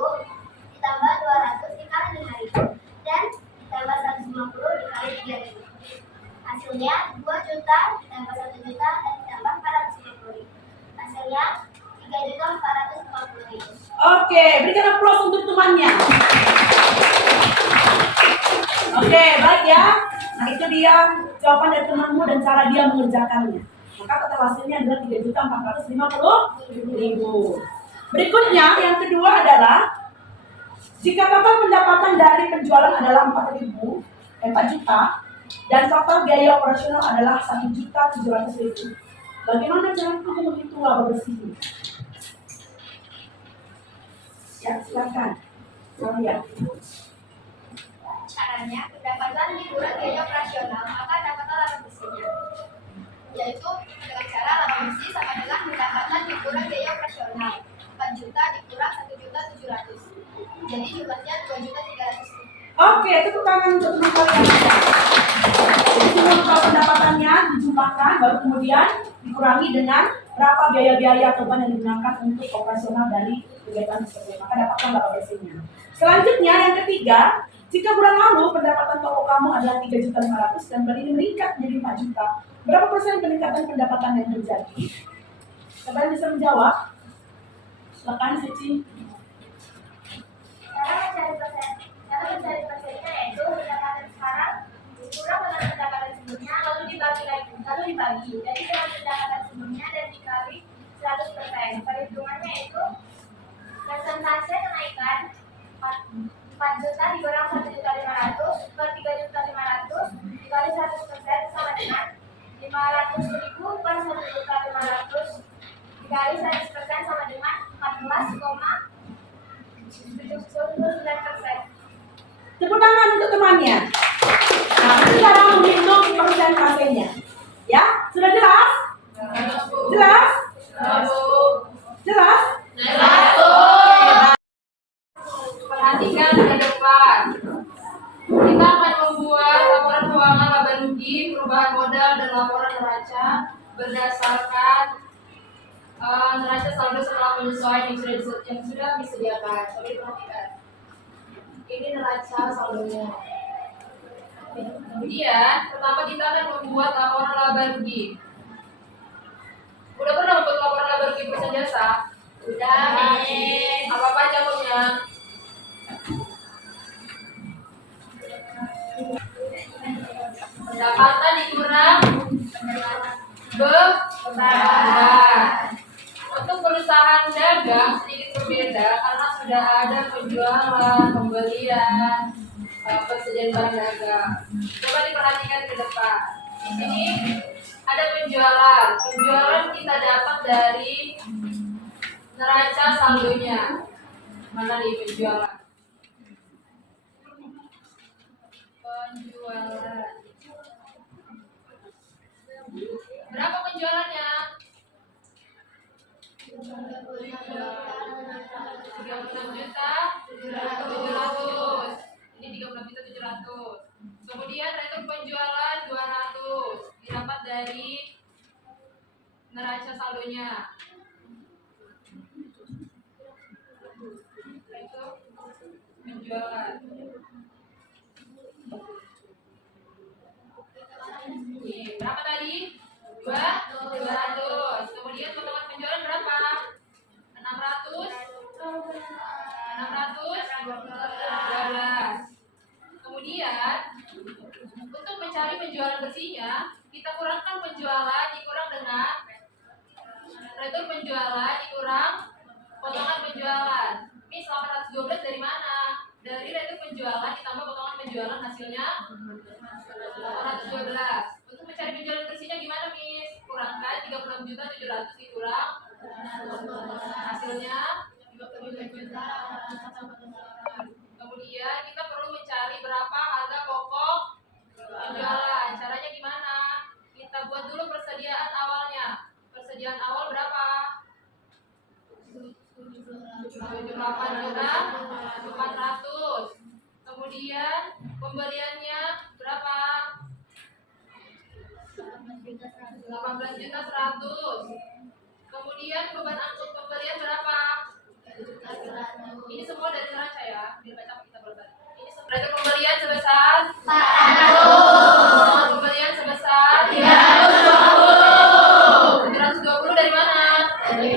ditambah 200 dikali 5.000 dan ditambah 150 dikali 3.000. Hasilnya 2 juta ditambah 1 juta dan ditambah 450.000. Hasilnya 3.450.000. Oke, berikan aplaus untuk temannya. Oke, baik ya. Nah, itu dia jawaban dari temanmu dan cara dia mengerjakannya. Maka total hasilnya adalah 3.450.000. Berikutnya, yang kedua adalah jika total pendapatan dari penjualan adalah 4 juta dan total biaya operasional adalah 1.700.000. Bagaimana cara kamu menghitung laba bersihnya? Ya, silakan. Maria. Caranya, pendapatan dikurangi biaya operasional, maka dapatlah laba bersihnya. Yaitu dengan cara laba bersih sama dengan pendapatan dikurang biaya operasional. 4 juta dikurang 1.700.000. Jadi jumlahnya 2.300.000. Oke, tepuk tangan untuk teman kalian. Jadi semua total pendapatannya dijumlahkan, baru kemudian dikurangi dengan berapa biaya-biaya atau yang digunakan untuk operasional dari kegiatan tersebut. Maka dapatkan laba bersihnya. Selanjutnya yang ketiga, jika bulan lalu pendapatan toko kamu adalah 3.500.000 dan bulan ini meningkat menjadi 4 juta, berapa persen peningkatan pendapatan yang terjadi? Siapa yang bisa menjawab? Silakan Cici. Cara mencari persennya yaitu pendapatan sekarang dikurang dengan pendapatan sebelumnya lalu dibagi. Jadi dengan pendapatan sebelumnya dan dikali 100%. Perhitungannya yaitu persentase kenaikan 4 juta dikurang 1.500.000 per 3.500.000 dikali 100% sama dengan 500.000 per 1.500.000 dikali 100% sama dengan 14,79%. Tepuk tangan untuk temannya. Nah, ini cara menghitung persentasenya. Ya, sudah jelas? Jelas? Jelas? Perhatikan ke depan. Kita akan membuat laporan keuangan laba rugi, perubahan modal, dan laporan neraca berdasarkan neraca saldo setelah penyesuaian yang sudah disediakan. Coba perhatikan. Ini neraca saldonya. Kemudian, pertama kita akan membuat laporan laba rugi. Udah pernah membuat laporan laba rugi perusahaan jasa? Udah. Apa aja jawabnya? Pendapatan dikurang beban. Untuk perusahaan dagang sedikit berbeda karena sudah ada penjualan, pembelian, persediaan barang dagang. Coba diperhatikan ke depan. Di sini ada penjualan. Penjualan kita dapat dari neraca saldonya. Mana nih penjualan? Penjualan. Berapa penjualannya? 36 juta. dari neraca saldonya. Itu penjualan. Nih, berapa tadi? 200. Kemudian potongan penjualan berapa? 600. 612. Kemudian untuk mencari penjualan bersihnya, kita kurangkan penjualan dikurang dengan retur penjualan dikurang potongan penjualan. Mis 812 dari mana? Dari retur penjualan ditambah potongan penjualan, hasilnya 812. Untuk mencari penjualan bersihnya gimana, Mis? Kurangkan 36.700 dikurang hasilnya 37 juta. Kemudian kita perlu mencari berapa harga pokok penjualan. Caranya gimana? Kita buat dulu persediaan awalnya. Persediaan awal berapa? 78.400. Kemudian pembeliannya berapa? 18.100. Kemudian beban angkut pembelian berapa? Ini semua dari neraca ya, biar baca kita berbalik. Ini berarti pembelian sebesar 400. Pembelian sebesar 320 dari mana? Dari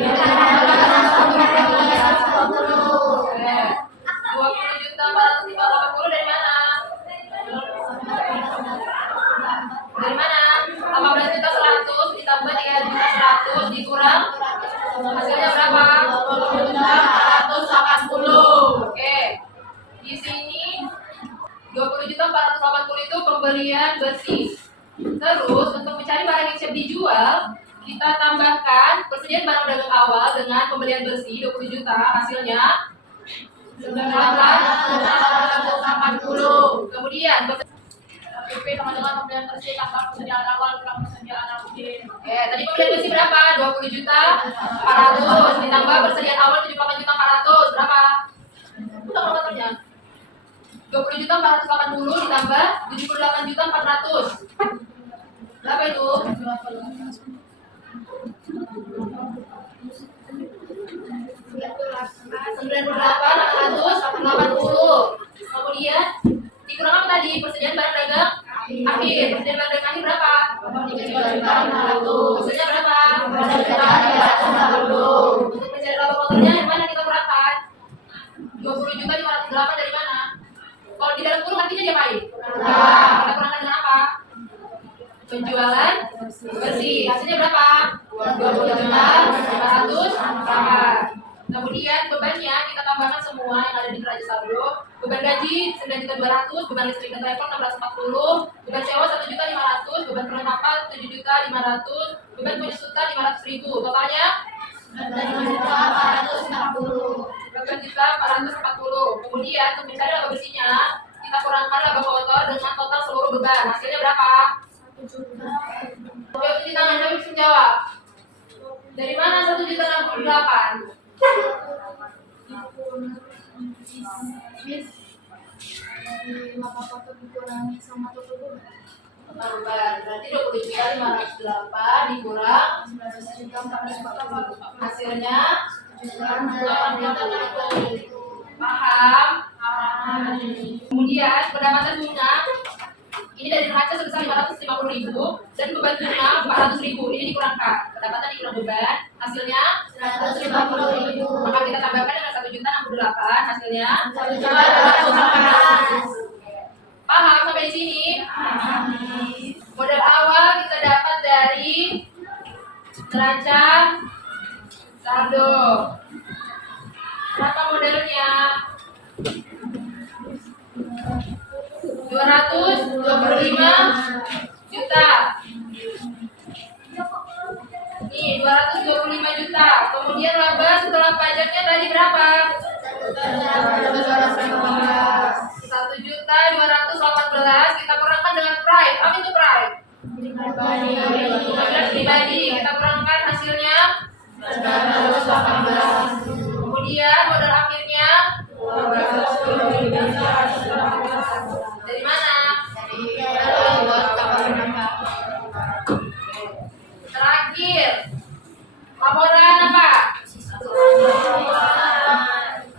20.480 dari mana? Dari mana? 18.100 ditambah 3.100 dikurang hasilnya berapa? 20.480. Oke. Di sini 20.480 itu pembelian bersih. Terus untuk mencari barang yang siap dijual, kita tambahkan persediaan barang dagang awal dengan pembelian bersih 20 juta, hasilnya 9.480. Kemudian PP sama dengan pembelian bersih tambah persediaan awal kurang persediaan akhir. Tadi pembelian bersih berapa? 20 juta 400 ditambah persediaan awal 78 juta 400 berapa? Itu kalkulatornya. 20 juta 480 ditambah 78 juta 400. Berapa itu? 98.880. Kemudian dikurang apa tadi? Persediaan barang dagang akhir. Persediaan barang dagang akhir berapa? 3.400. Hasilnya berapa? 3.480. Untuk mencari laba kotornya yang mana kita kurangkan? 20 juta 508 dari mana? Kalau di dalam kurung artinya diapain? Kita kurangkan dengan apa? Penjualan bersih. Hasilnya berapa? 20 juta 508. Kemudian bebannya kita tambahkan semua yang ada di neraca saldo. Beban gaji 9.200, beban listrik dan telepon 640, beban sewa 1.500, beban perlengkapan 7.500, beban punya suta 500.000. Totalnya 9.440. Kemudian untuk mencari laba bersihnya, kita kurangkan laba kotor dengan total seluruh beban. Hasilnya berapa? 1 juta. Coba cuci tangan, coba bisa jawab. Dari mana 1.068? Dari laba kotor dikurangi sama total beban. Total beban berarti 20.508 dikurang 19.440. hasilnya 8.000. Paham? Kemudian pendapatan bunga ini dari neraca sebesar 550.000 dan beban bunga 400.000. Ini dikurangkan. Pendapatan dikurang beban, hasilnya 150.000. Maka kita tambahkan dengan 1.068, hasilnya 1.218. Paham sampai di sini? Modal awal kita dapat dari neraca saldo. Berapa modalnya? 225 juta. Nih, 225 juta. Kemudian laba setelah pajaknya tadi berapa? 1.218. Kita kurangkan dengan pride. Apa itu pride? Pribadi. Kita kurangkan hasilnya 918. Kemudian modal akhirnya dari mana? Dari terakhir. Laporan apa?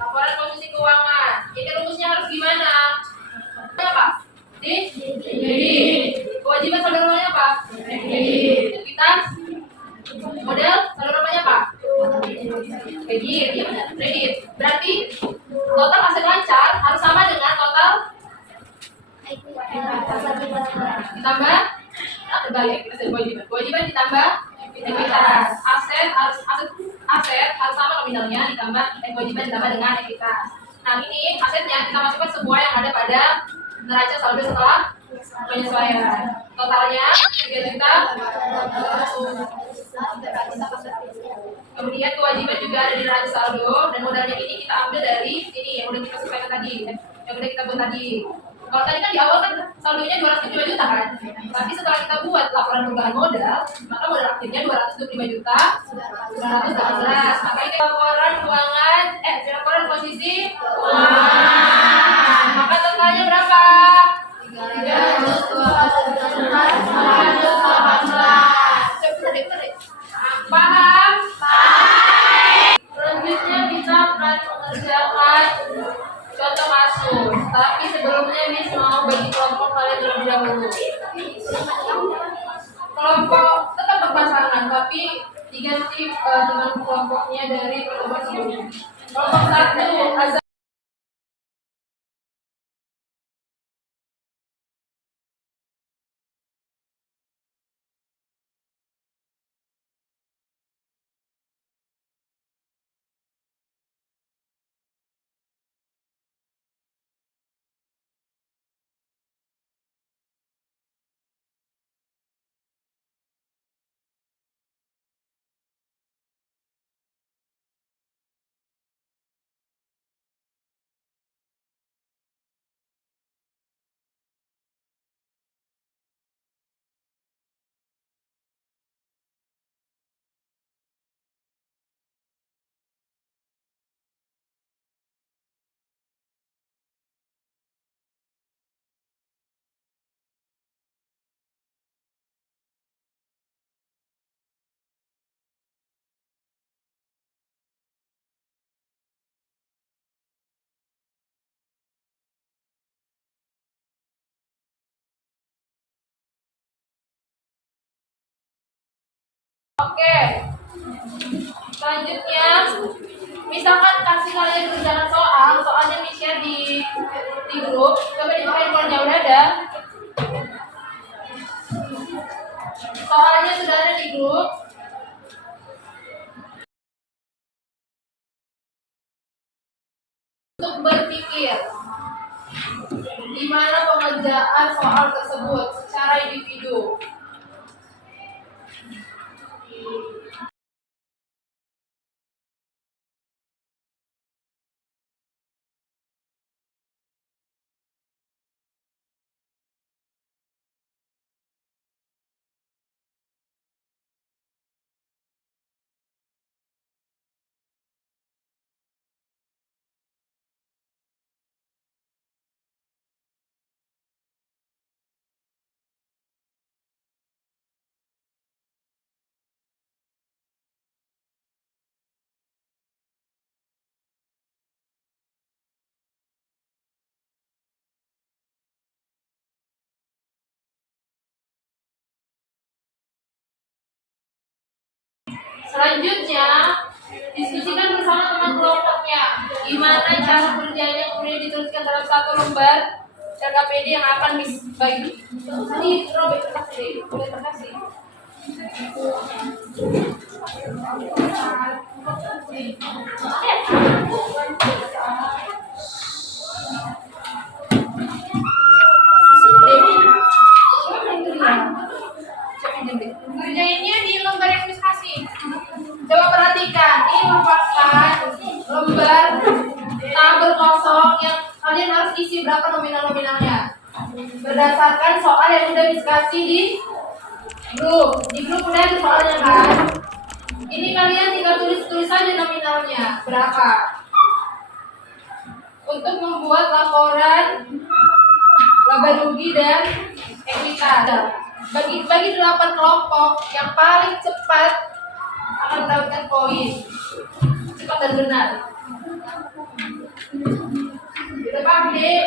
Laporan posisi keuangan. Ini rumusnya harus gimana? Apa? Kewajiban saldo rumahnya apa? Ekuitas. Model saldo rumahnya apa? Kredit, ya benar, kredit. Berarti total aset lancar harus sama dengan total ditambah terbalik aset kewajiban. Kewajiban ditambah ekuitas. Aset harus sama nominalnya ditambah kewajiban ditambah dengan ekuitas. Nah ini asetnya kita masukkan semua yang ada pada neraca saldo setelah penyesuaian. Totalnya 3 juta. Kemudian kewajiban juga ada di neraca saldo dan modalnya ini kita ambil dari ini yang udah kita sampaikan tadi, yang udah kita buat tadi. Kalau tadi kan di awal kan saldonya 205 juta kan, tapi setelah kita buat laporan perubahan modal, maka modal aktifnya 225 juta 918. Maka ini laporan keuangan, laporan posisi keuangan. Maka totalnya berapa? 318. Paham? Selanjutnya kita akan mengerjakan contoh kasus. Tapi sebelumnya Miss mau bagi kelompok kalian terlebih dahulu. Kelompok tetap berpasangan, tapi diganti dengan kelompoknya dari kelompok sebelumnya. Kelompok 1 Azam. Oke. Selanjutnya, misalkan kasih kalian kerjaan soalnya Miss-nya di grup, coba dibukain handphonenya udah ada. Soalnya sudah ada di grup. Untuk berpikir gimana pengerjaan soal tersebut secara individu. Selanjutnya, diskusikan bersama teman kelompoknya gimana cara kerjanya, kemudian dituliskan dalam satu lembar RKPD yang akan dibagi. Ini Robert terkasih, boleh terkasih. Kerjainnya di lembar yang Miss kasih. Coba perhatikan, ini merupakan lembar tabel kosong yang kalian harus isi berapa nominalnya berdasarkan soal yang udah Miss kasih di grup. Di grup udah ada soalnya kan. Ini kalian tinggal tulis saja nominalnya berapa. Untuk membuat laporan laba rugi dan ekuitas. Bagi 8 kelompok yang paling cepat akan mendapatkan poin. Cepat dan benar. Di depan, Dek.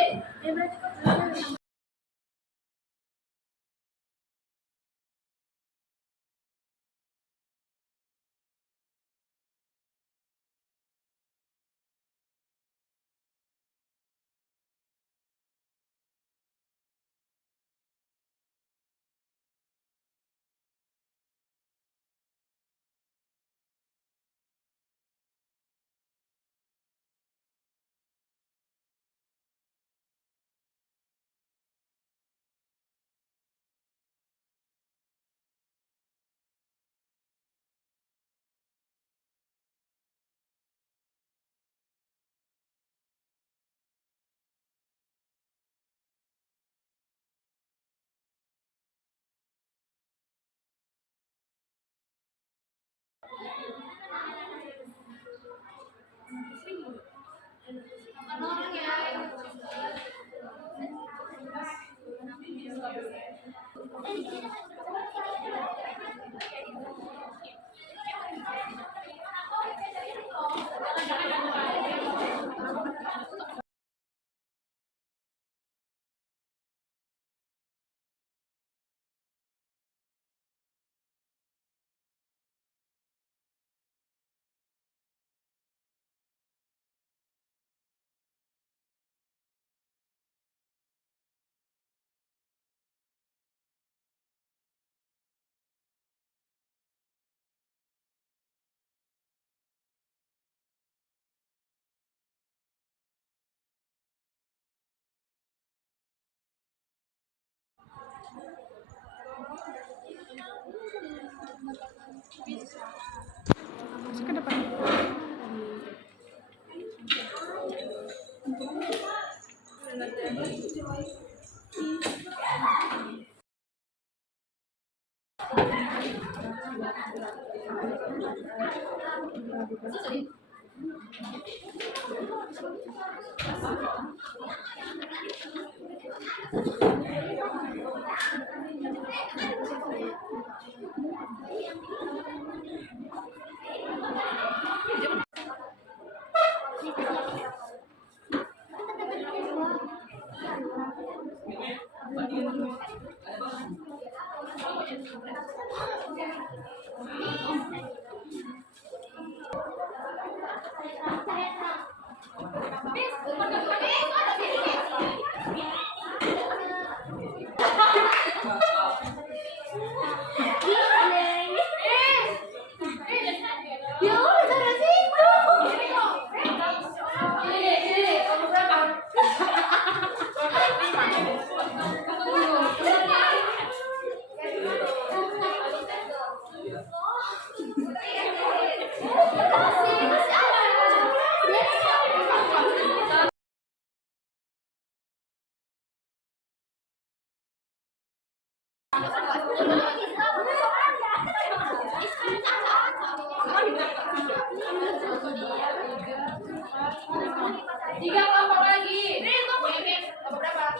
Tiga kelompok lagi. Kelompok berapa?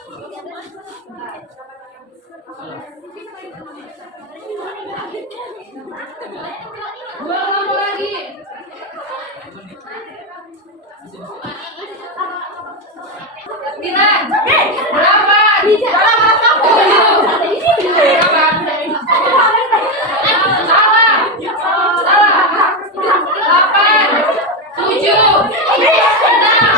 Dua kelompok lagi. Sembilan. Berapa? Tujuh. Berapa? Salah. Salah. Delapan. Tujuh. Enam.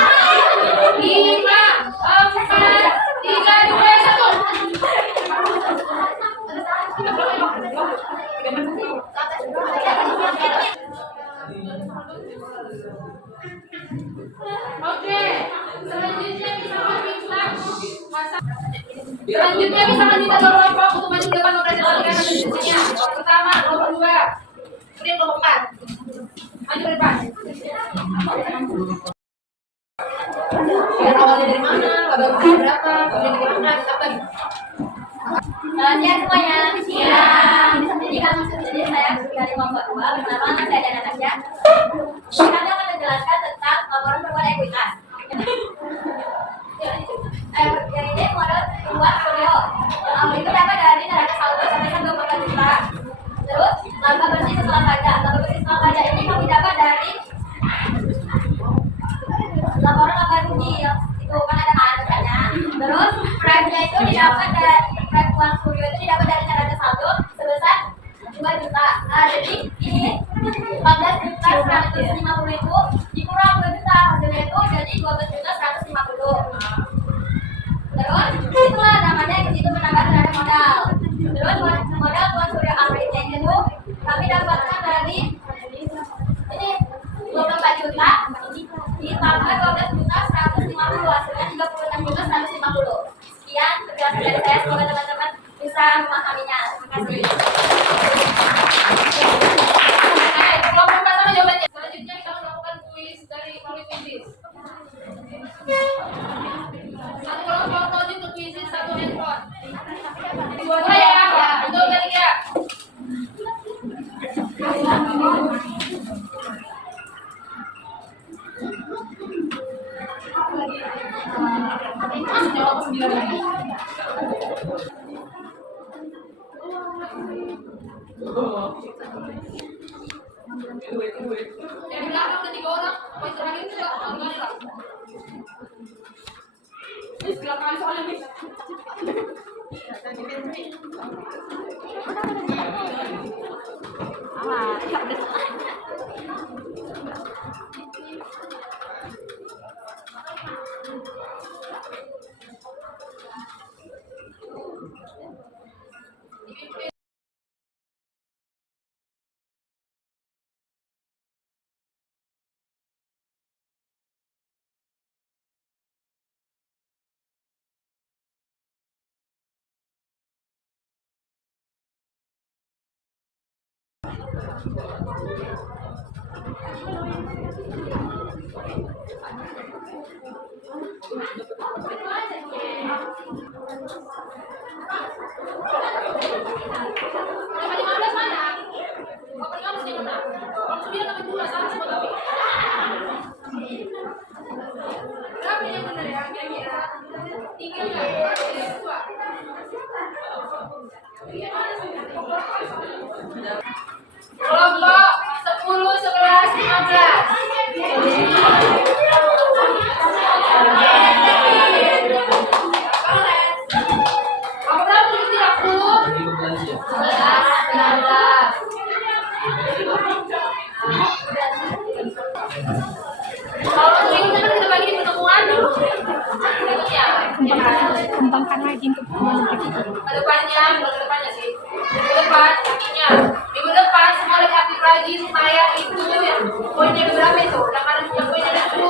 Lima. Empat. Tiga. Dua. Satu. Oke, selanjutnya bisa meminta selanjutnya bisa meminta kelompok untuk maju ke depan operasi latihan dan diskusinya. Pertama, kelompok 2, kemudian kelompok 4. Maju ke depan. Awalnya dari mana? Babak berapa? Kemudian dari mana? Kita bagi. Selamat siang semuanya. Siang. Jadi saya dari kelompok 2 bersama anak saya dan Natasha. Kami akan menjelaskan tentang laporan perbuatan ekuitas. Yang ini model buat folio. Yang awal itu dapat dari neraca saldo sampai 20 juta. Terus laba bersih setelah pajak. Laba bersih setelah pajak ini kami dapat dari laporan laba rugi ya. Itu kan ada harganya. Terus prime-nya itu didapat dari prime uang studio itu didapat dari Raja Saldo sebesar 2 juta. Nah, jadi ini 14 juta 150 itu dikurang 2 juta hasilnya itu jadi 12 juta 150. Terus itulah namanya itu menambah terhadap modal. Terus modal Tuan Surya Amrit itu kami dapatkan dari ini 24 juta ditambah 12 juta 150 hasilnya 36 juta 150. Sekian penjelasan dari saya, semoga teman-teman bisa memahaminya. Terima kasih. Kelompok pertama jawabannya. Selanjutnya kita melakukan kuis dari melalui kuisis. Satu kelompok wajib untuk kuisis 1 handphone. Dua ya, betul kan ya? Masih jawab 9 lagi. Yang belakang ketiga orang, poin terakhir juga kembali lah. Miss, silakan soalnya Miss. Kelompok 15 mana? Kelompok 15 yang mana? Kelompok 9 sampai 2 sama semua tapi. Berapa yang benar ya? Kira-kira 3 ya? 2. Kelompok 10, 11, 15. Kamu berapa tulis tidak 10? Bagi belanja. 11, 12. Kalau berikutnya kan kita bagi di pertemuan dulu. Berikutnya. Kembangkan lagi untuk Ke depannya sih. Minggu depan, kakinya. Minggu depan semua lagi lagi supaya itu yang poinnya berapa itu? Yang poinnya ada 10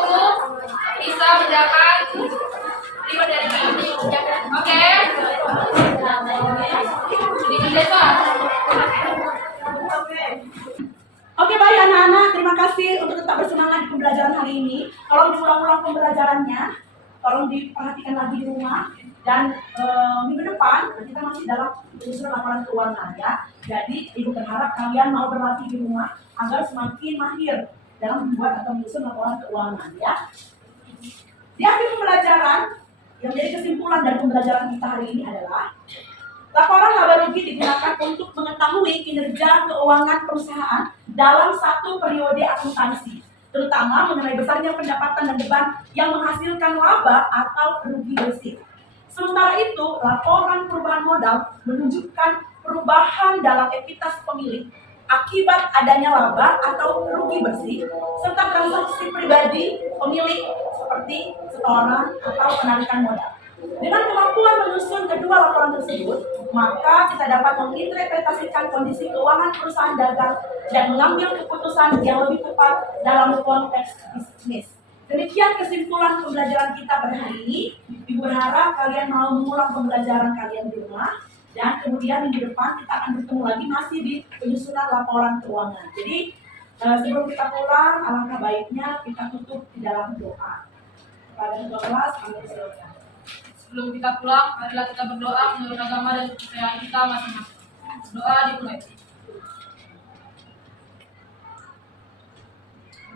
bisa mendapat 5 dari ini. Oke? Ini Pak. Oke baik anak-anak, terima kasih untuk tetap bersemangat di pembelajaran hari ini. Tolong diulang-ulang pembelajarannya, tolong diperhatikan lagi di rumah. Dan minggu depan kita masih dalam penyusunan laporan keuangan ya. Jadi ibu berharap kalian mau berlatih di rumah agar semakin mahir dalam membuat atau menyusun laporan keuangan ya. Di akhir pembelajaran, yang menjadi kesimpulan dari pembelajaran kita hari ini adalah laporan laba rugi digunakan untuk mengetahui kinerja keuangan perusahaan dalam satu periode akuntansi, terutama mengenai besarnya pendapatan dan beban yang menghasilkan laba atau rugi bersih. Sementara itu, laporan perubahan modal menunjukkan perubahan dalam ekuitas pemilik akibat adanya laba atau rugi bersih, serta transaksi pribadi pemilik seperti setoran atau penarikan modal. Dengan kemampuan menyusun kedua laporan tersebut, maka kita dapat menginterpretasikan kondisi keuangan perusahaan dagang dan mengambil keputusan yang lebih tepat dalam konteks bisnis. Demikian kesimpulan pembelajaran kita pada hari ini. Ibu berharap kalian mau mengulang pembelajaran kalian di rumah. Dan kemudian minggu depan kita akan bertemu lagi masih di penyusunan laporan keuangan. Jadi sebelum kita pulang, alangkah baiknya kita tutup di dalam doa. Kepada ketua kelas, kami silakan. Sebelum kita pulang, marilah kita berdoa menurut agama dan kepercayaan kita masing-masing. Doa dimulai.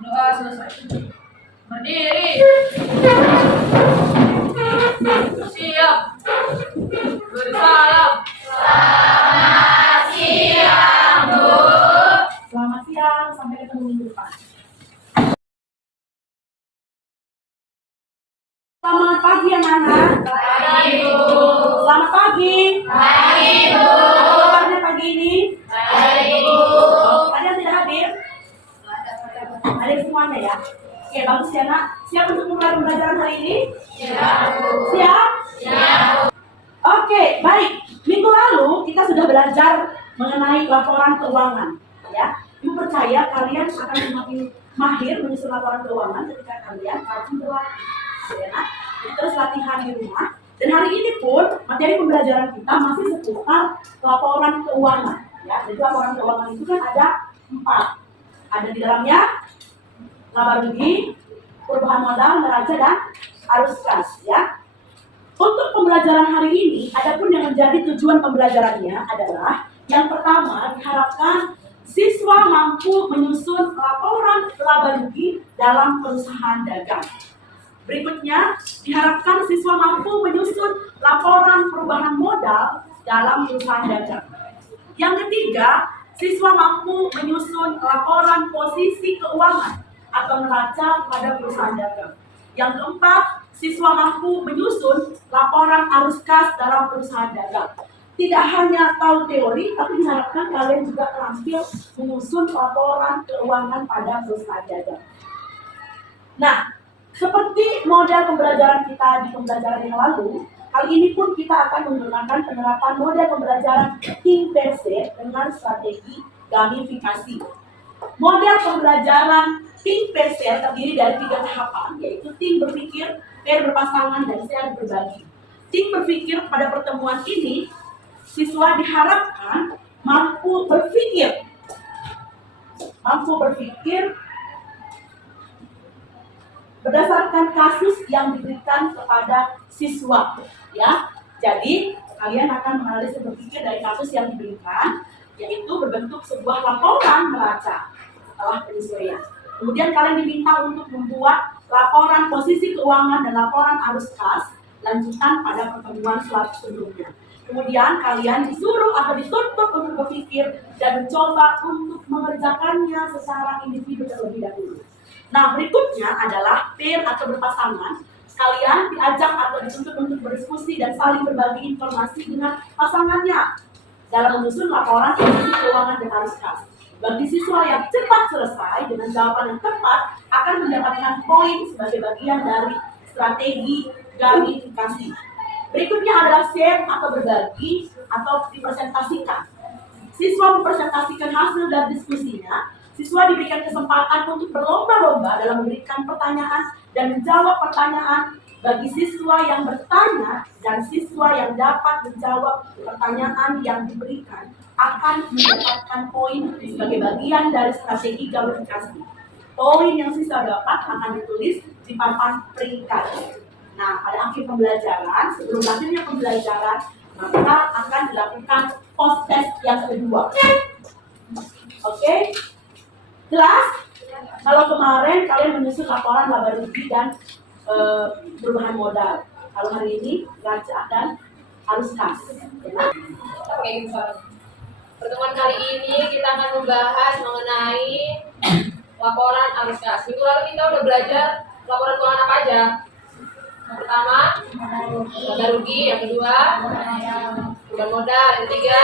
Doa selesai. Berdiri. Siap. Bersalam. Selamat siang, sampai ketemu dari semuanya ya. Oke, bagus ya nak. Siap untuk memulai pembelajaran hari ini? Siap? Oke, baik. Minggu lalu kita sudah belajar mengenai laporan keuangan. Ya, Ibu percaya kalian akan semakin mahir menyusun laporan keuangan ketika kalian rajin berlatih. Ya, nak? Jadi terus latihan di rumah. Dan hari ini pun materi pembelajaran kita masih seputar laporan keuangan. Ya, jadi laporan keuangan itu kan ada 4. Ada di dalamnya laba rugi, perubahan modal, neraca, dan arus kas. Ya. Untuk pembelajaran hari ini, adapun yang menjadi tujuan pembelajarannya adalah yang pertama diharapkan siswa mampu menyusun laporan laba rugi dalam perusahaan dagang. Berikutnya, diharapkan siswa mampu menyusun laporan perubahan modal dalam perusahaan dagang. Yang ketiga, siswa mampu menyusun laporan posisi keuangan atau neraca pada perusahaan dagang. Yang keempat, siswa mampu menyusun laporan arus kas dalam perusahaan dagang. Tidak hanya tahu teori, tapi diharapkan kalian juga terampil menyusun laporan keuangan pada perusahaan dagang. Nah, seperti model pembelajaran kita di pembelajaran yang lalu, kali ini pun kita akan menggunakan penerapan model pembelajaran Think Per Se dengan strategi gamifikasi. Model pembelajaran Think Per Se terdiri dari 3 tahapan, yaitu Think berpikir, Per berpasangan, dan Share berbagi. Think berpikir pada pertemuan ini, siswa diharapkan mampu berpikir berdasarkan kasus yang diberikan kepada siswa, ya. Jadi kalian akan menganalisis berpikir dari kasus yang diberikan, yaitu berbentuk sebuah laporan neraca setelah penyesuaian. Kemudian kalian diminta untuk membuat laporan posisi keuangan dan laporan arus kas lanjutan pada pertemuan sebelumnya. Kemudian kalian disuruh atau dituntut untuk berpikir dan mencoba untuk mengerjakannya secara individu terlebih dahulu. Nah, berikutnya adalah pair atau berpasangan. Kalian diajak atau dituntut untuk berdiskusi dan saling berbagi informasi dengan pasangannya dalam menyusun laporan posisi keuangan dan arus kas. Bagi siswa yang cepat selesai dengan jawaban yang tepat akan mendapatkan poin sebagai bagian dari strategi gamifikasi. Berikutnya adalah share atau berbagi atau dipresentasikan. Siswa mempresentasikan hasil dari diskusinya. Siswa diberikan kesempatan untuk berlomba-lomba dalam memberikan pertanyaan dan menjawab pertanyaan. Bagi siswa yang bertanya dan siswa yang dapat menjawab pertanyaan yang diberikan akan mendapatkan poin sebagai bagian dari strategi gamifikasi. Poin yang siswa dapat akan ditulis di papan peringkat. Nah, pada akhir pembelajaran, sebelum akhirnya pembelajaran, maka akan dilakukan post test yang kedua. Oke? Jelas? Kalau kemarin kalian menyusun laporan laba rugi dan perubahan modal. Kalau hari ini neraca dan arus kas. Oke, pertemuan kali ini kita akan membahas mengenai laporan arus kas. Minggu lalu kita udah belajar laporan keuangan apa aja. Yang pertama, laba rugi. Yang kedua, perubahan modal. Yang ketiga,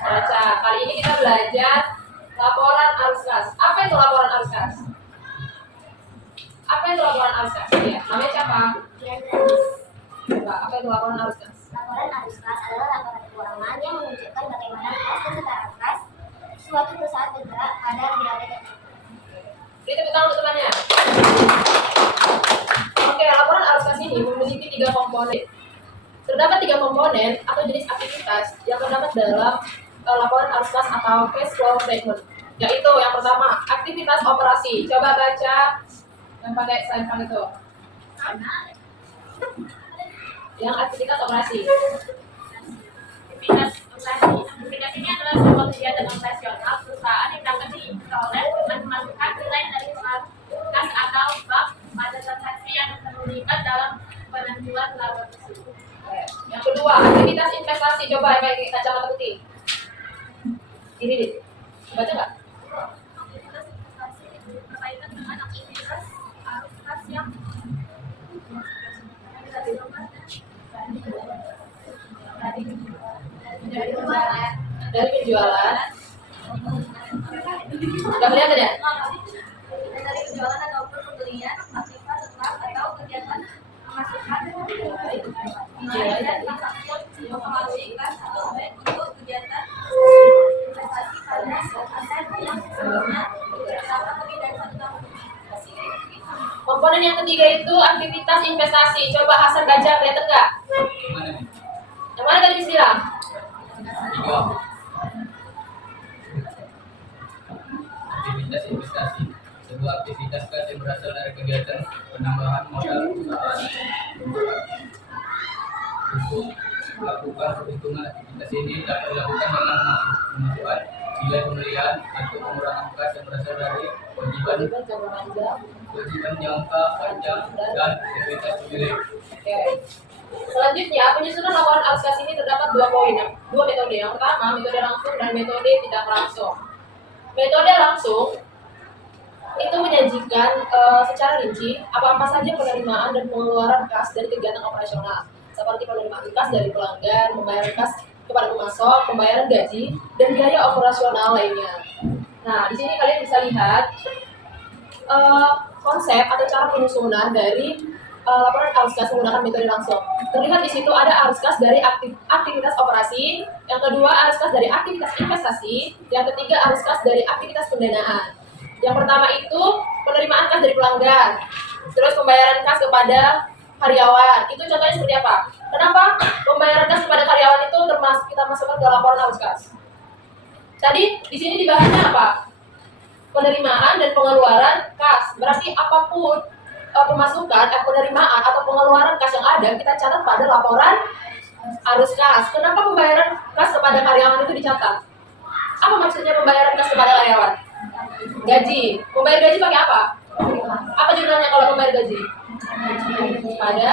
neraca. Kali ini kita belajar laporan arus kas. Apa itu laporan arus kas? Apa itu laporan arus kas? Ya, namanya siapa? Coba, apa itu laporan arus kas? Laporan arus kas adalah laporan keuangan yang menunjukkan bagaimana kas dan setara kas suatu perusahaan bergerak pada periode. Beri tepuk tangan untuk temannya. Oke, laporan arus kas ini memiliki 3 komponen. Terdapat 3 komponen atau jenis aktivitas yang terdapat dalam laporan arus kas atau cash flow statement. Yaitu yang pertama, aktivitas operasi. Coba baca yang pakai slide itu. Yang aktivitas operasi. Aktivitas operasi. Aktivitas ini adalah sebuah kegiatan operasional perusahaan yang dapat diperoleh dengan memasukkan nilai dari kas atau bank pada transaksi yang terlibat dalam penentuan laba tersebut. Yang kedua, aktivitas investasi. Coba yang pakai kacamata putih. Ini deh. Baca nggak? Aktivitas investasi berkaitan dengan aktivitas arus kas yang dari penjualan. Udah melihat tidak? penjualan ataupun pembelian aktivitas tetap atau kegiatan pemasukan nilai dan transaksi informasi kas atau baik untuk kegiatan investasi pada aset yang sebelumnya berdasarkan lebih dari 1 tahun. Komponen yang ketiga itu aktivitas investasi. Coba Hasan baca, kelihatan nggak? Gimana nih? Yang mana tadi disiram? Tiga. Aktivitas investasi. Sebuah aktivitas kas yang berasal dari kegiatan penambahan modal usaha untuk melakukan perhitungan. Aktivitas ini dapat dilakukan dengan pemasukan, nilai pembelian atau pengurangan kas yang berasal dari kewajiban jangka panjang dan likuiditas pemilik. Oke. Selanjutnya, penyusunan laporan arus kas ini terdapat 2 poin, 2 metode. Yang pertama, metode langsung dan metode tidak langsung. Metode langsung itu menyajikan secara rinci apa-apa saja penerimaan dan pengeluaran kas dari kegiatan operasional, seperti penerimaan kas dari pelanggan, pembayaran kas kepada pemasok, pembayaran gaji, dan biaya operasional lainnya. Nah, di sini kalian bisa lihat konsep atau cara penyusunan dari laporan arus kas menggunakan metode langsung. Terlihat di situ ada arus kas dari aktivitas operasi, yang kedua arus kas dari aktivitas investasi, yang ketiga arus kas dari aktivitas pendanaan. Yang pertama itu penerimaan kas dari pelanggan, terus pembayaran kas kepada karyawan. Itu contohnya seperti apa? Kenapa pembayaran kas kepada karyawan itu kita masukkan ke laporan arus kas? Tadi di sini dibahasnya apa? Penerimaan dan pengeluaran kas. Berarti apapun pemasukan, penerimaan atau pengeluaran kas yang ada kita catat pada laporan arus kas. Kenapa pembayaran kas kepada karyawan itu dicatat? Apa maksudnya pembayaran kas kepada karyawan? Gaji. Membayar gaji pakai apa? Apa jurnalnya kalau membayar gaji? Ada.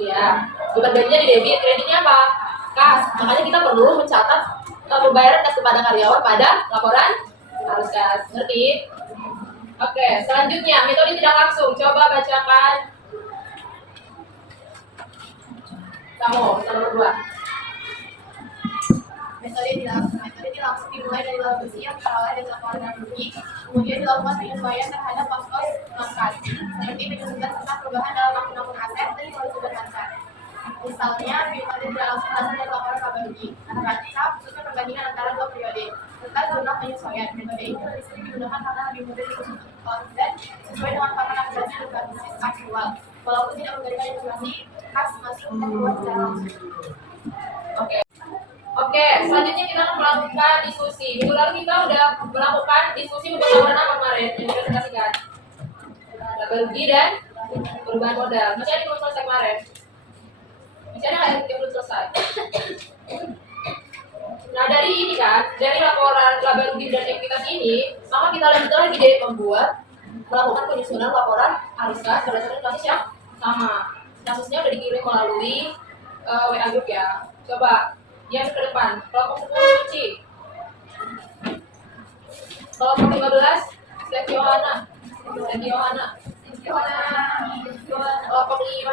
Ya, beban gajinya di debit, kreditnya apa? Kas. Makanya kita perlu mencatat pembayaran kas kepada karyawan pada laporan arus kas. Ngerti? Oke, selanjutnya metode tidak langsung. Coba bacakan. Kamu, nomor 2. Metode tidak langsung dimulai dari laba bersih yang diperoleh dari laporan dan rugi, kemudian dilakukan penyesuaian terhadap pos-pos non-kas, seperti penyesuaian tentang perubahan dalam akun-akun aset dan kewajiban aset. Misalnya, metode tidak langsung berasal dari laporan laba rugi, analisa khususnya perbandingan antara 2 periode, serta jurnal penyesuaian. Metode ini lebih sering digunakan karena lebih mudah dikonsumsi dan sesuai dengan parameter akumulasi dan bisnis aktual, walaupun tidak memberikan informasi kas masuk dan keluar secara langsung. Oke, selanjutnya kita akan melakukan diskusi. Minggu lalu kita udah melakukan diskusi untuk laporan apa kemarin yang dipresentasikan? Laba rugi dan perubahan modal. Masih ada yang belum selesai kemarin? Masih ada nggak yang belum selesai? Nah, dari ini kan, dari laporan laba rugi dan ekuitas ini, maka kita lanjut lagi deh melakukan penyusunan laporan arus kas berdasarkan kasus yang sama. Kasusnya udah dikirim melalui WA group ya. Coba yang ke depan, kelompok 10 kunci. Kelompok 15, Seti Yohana. Kelompok 5,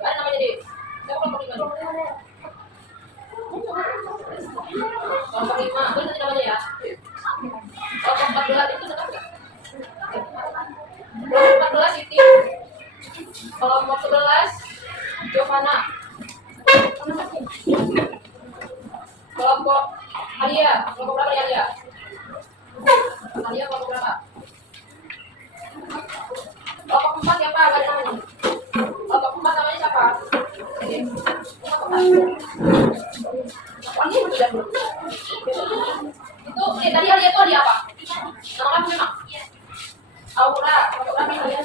ada namanya deh. Siapa kelompok 5? Kelompok 5, terus nanti namanya ya. Kelompok 14 itu tetap nggak? Kelompok 14 Siti. Kelompok 11, Giovanna. Kelompok Alia, kelompok berapa ya Alia? Alia kelompok berapa? Kelompok 4 siapa? Gak ada namanya. Kelompok 4 namanya siapa? Ini sudah belum? Itu tadi Alia itu Alia apa? Nama kamu memang? Aura, kelompok berapa Alia?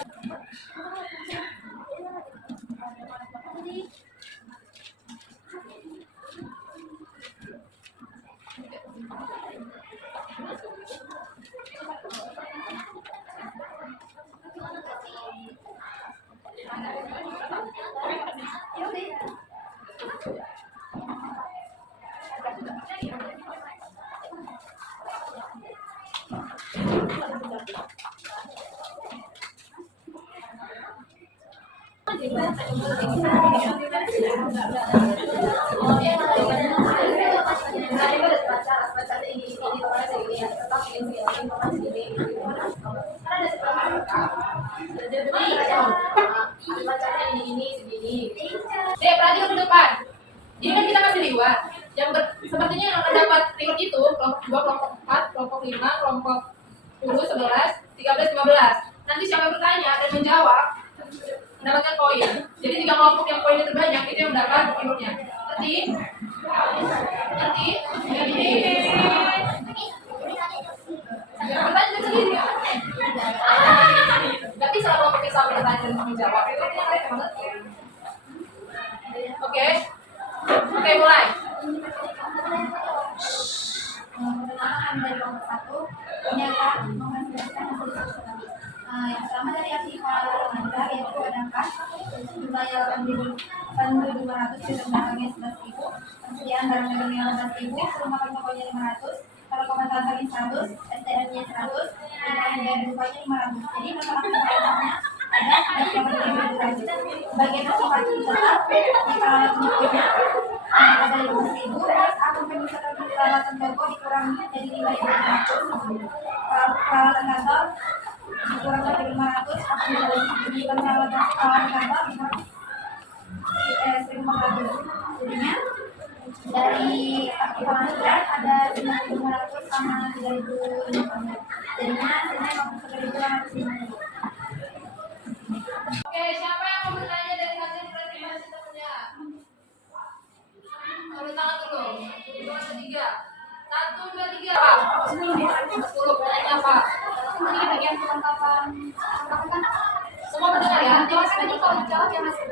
Bacanya ini segini. Dek, perhatikan ke depan. Ini kan kita kasih reward. Sepertinya yang akan dapat reward itu kelompok 2, kelompok 4, kelompok 5, kelompok 10, 11, 13, 15. Nanti siapa yang bertanya dan menjawab mendapatkan poin. Jadi 3 kelompok yang poinnya terbanyak itu yang mendapat rewardnya. Ngerti? Ngerti? Yang bertanya sendiri. Tapi salah kelompok yang sama bertanya dan menjawab itu artinya mereka mengerti. Oke, mulai. Perkenalkan dari kelompok 1, menyatakan menghasilkan hasil sekali. Yang pertama dari aksi para remaja yaitu adakan dibayar 8.200 dengan belakangnya 11.000, persediaan barang dagangan 15.000, perlengkapan pokoknya 500, kalau komentarnya 100, SDM-nya 100, nilai dan rupanya 500. Jadi masalah kesempatannya ada 11.200. Bagian kesempatan tetap di peralatan tokonya ada 15.000, terus akun penyusunan peralatan toko dikurangi jadi 5.200. Peralatan kantor dikurang dari 500, akun peralatan kantor dikurang 1.500. Jadinya dari penghasilan ada 5.500 sama 3.500. Jadinya hasilnya 1.250. Oke, siapa yang mau bertanya dari hasil presentasi temennya? Turun tangan dulu. 2, 3. 1, 2, 3. Apa? 10. Bertanya apa? Ini bagian kelengkapan Semua mendengar ya? Nanti tadi kalau jawab yang hasil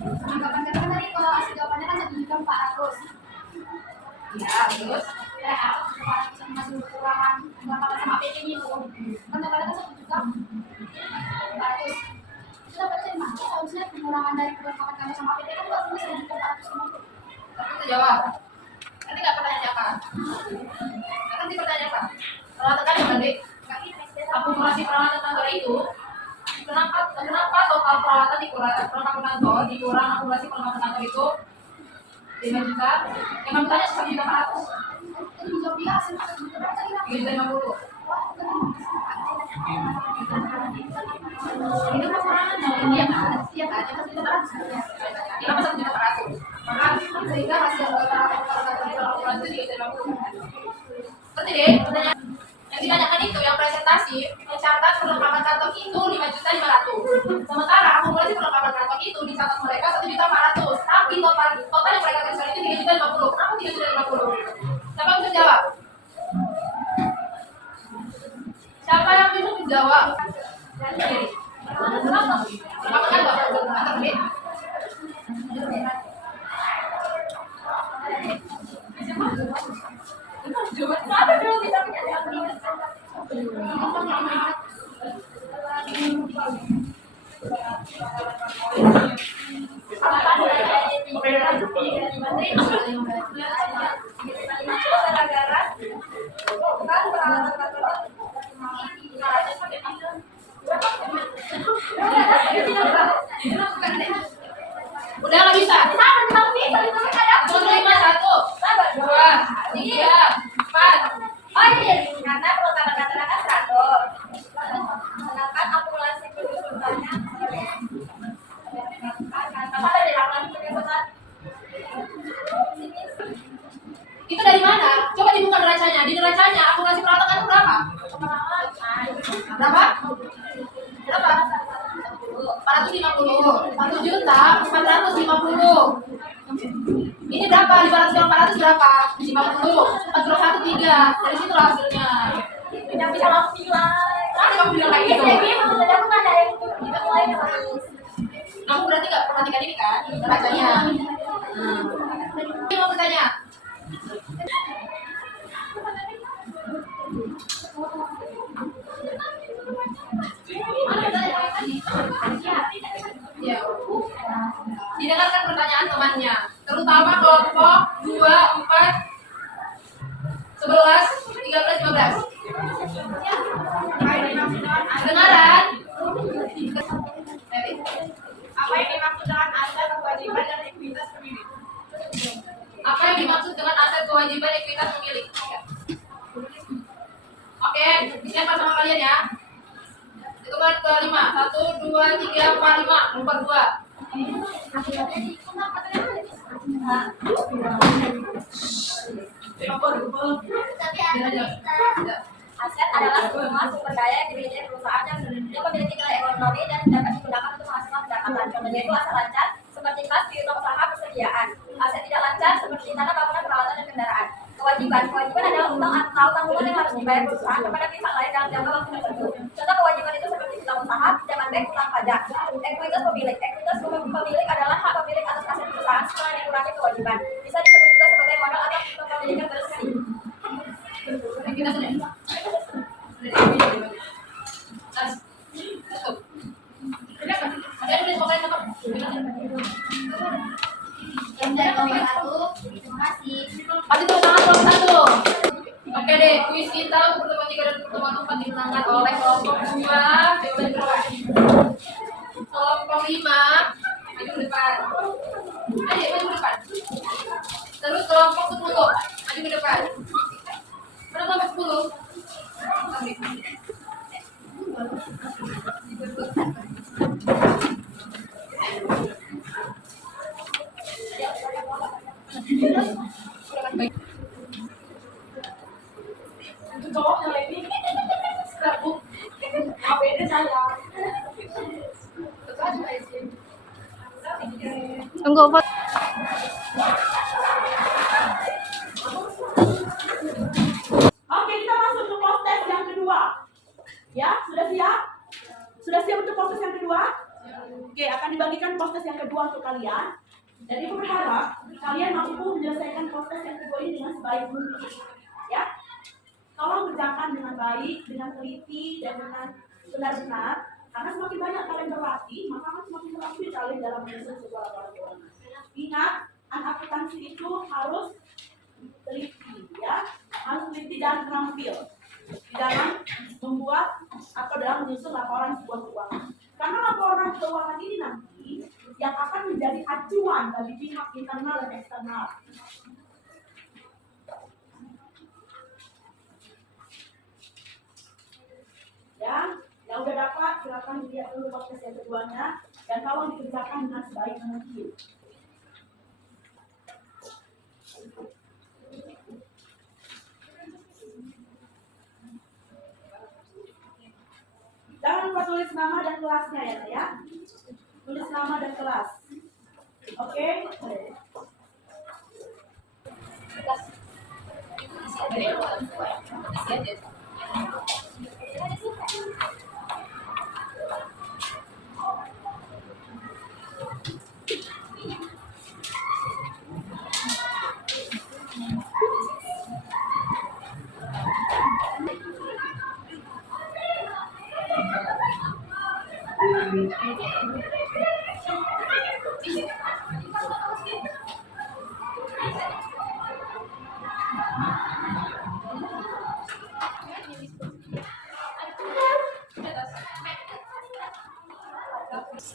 kelengkapan kata tadi kalau hasil jawabannya kan 1.400.000. Ya, terus? Ya, masih kekurangan kelengkapan sama PP-nya itu. Kan totalnya kan 1.400.000. Itu dapat dari mana? Kalau misalnya pengurangan dari kelengkapan kamu sama PP kan buat 1.450.000. Tapi itu jawab. Nanti nggak pertanyaan apa? Nanti pertanyaan apa? Peralatan kan yang balik. Akumulasi peralatan kantor itu kenapa total peralatan perlengkapan kantor dikurang akumulasi perlengkapan kantor itu 5 juta? Yang kamu tanya 1.400.000. Itu dijawab dia hasil berapa tadi? 350. Itu kekurangan dari dia kan? Iya kan? Itu 1.400.000. Kenapa 1.400.000? Maka sehingga hasil perlengkapan itu 350. Ngerti deh? Pertanyaan yang ditanyakan itu yang presentasi mencatat perlengkapan kantor itu 5.500.000. Sementara akumulasi perlengkapan kantor itu dicatat mereka 1.400.000. Tapi total yang mereka tuliskan itu 3.050. Kenapa 3.050? Siapa yang bisa jawab? Siapa yang bisa menjawab? Sendiri. Perlengkapan kantor B. Apa dulu bisa menjadi Udah nggak bisa? Turun 5, 1, 2, 3, 4. Oh iya, karena perlengkapan kantor kan 100. Sedangkan akumulasi kebutuhannya apa dari laporan kebutuhan? Itu dari mana? Coba dibuka neracanya. Di neracanya akumulasi peralatan kantor berapa? Berapa? Berapa? 450. 1.450.000. Ini berapa? 500 berapa? 50. 4 kurang 1, 3. Dari situ hasilnya. Tidak bisa langsung nilai. Kenapa kamu bilang kayak gitu? Jadi aku nggak ada yang kita mulai terus. Kamu berarti nggak perhatikan ini kan? Neracanya. Ini mau bertanya. Ya. Didengarkan pertanyaan temannya, terutama kelompok 2, 4, 11, 13, 15. Kedengaran? Apa yang dimaksud dengan aset kewajiban dan ekuitas pemilik? Apa yang dimaksud dengan aset kewajiban ekuitas pemilik? Oke, siapa sama kalian ya? Itu Tempat kelima. 1, 2, 3, 4, 5. Nomor 2. Aset adalah semua sumber daya yang dimiliki perusahaan yang memiliki nilai ekonomi dan dapat digunakan untuk menghasilkan pendapatan. Contohnya itu aset lancar seperti kelas wirausaha persediaan. Aset tidak lancar seperti tanah, bangunan, peralatan, dan kendaraan. Kewajiban adalah utang atau tanggungan yang harus dibayar perusahaan kepada pihak lain dalam jangka waktu tertentu. Contoh kewajiban itu seperti utang usaha, pinjaman bank, utang pajak. Ekuitas pemilik. Ekuitas pemilik adalah hak pemilik atas aset perusahaan setelah dikurangi kewajiban. Bisa disebut juga sebagai modal atau kepemilikan bersih. Kita sudah. Yang dari nomor 1, terima kasih. Pasti tepuk tangan kelompok 1. Oke deh, kuis kita untuk pertemuan 3 dan pertemuan 4 dimenangkan oleh kelompok 2. Jawaban berapa? Kelompok 5 maju ke depan. Ayo maju ke depan. Terus kelompok 10 maju ke depan. Mana kelompok 10? Itu cowoknya lagi. Scrapbook. APD saya. Tunggu, Pak. Oke, kita masuk ke proses yang kedua. Ya, sudah siap? Sudah siap untuk proses yang kedua? Oke, akan dibagikan proses yang kedua untuk kalian. Jadi aku berharap kalian mampu menyelesaikan proses yang kedua ini dengan sebaik mungkin. Ya, tolong kerjakan dengan baik, dengan teliti, dan dengan benar-benar. Karena semakin banyak kalian berlatih, maka akan semakin berlatih kalian dalam menyusun sebuah laporan keuangan. Ingat, akuntansi itu harus teliti, ya, harus teliti dan terampil di dalam membuat atau dalam menyusun laporan sebuah keuangan. Karena laporan keuangan ini nanti yang akan menjadi acuan bagi pihak internal dan eksternal. Ya, yang udah dapat silakan dilihat dulu proses yang keduanya dan tolong dikerjakan dengan sebaik mungkin. Jangan lupa tulis nama dan kelasnya ya. Tulis nama dan kelas. Oke?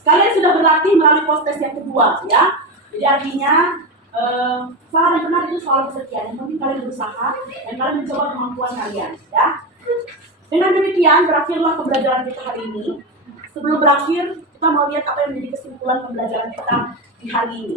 Kalian sudah berlatih melalui proses yang kedua, ya. Jadi artinya salah dan benar itu soal kesetiaan. Yang penting kalian berusaha dan kalian mencoba kemampuan kalian, ya. Dengan demikian berakhirlah pembelajaran kita hari ini. Sebelum berakhir, kita mau lihat apa yang menjadi kesimpulan pembelajaran kita di hari ini.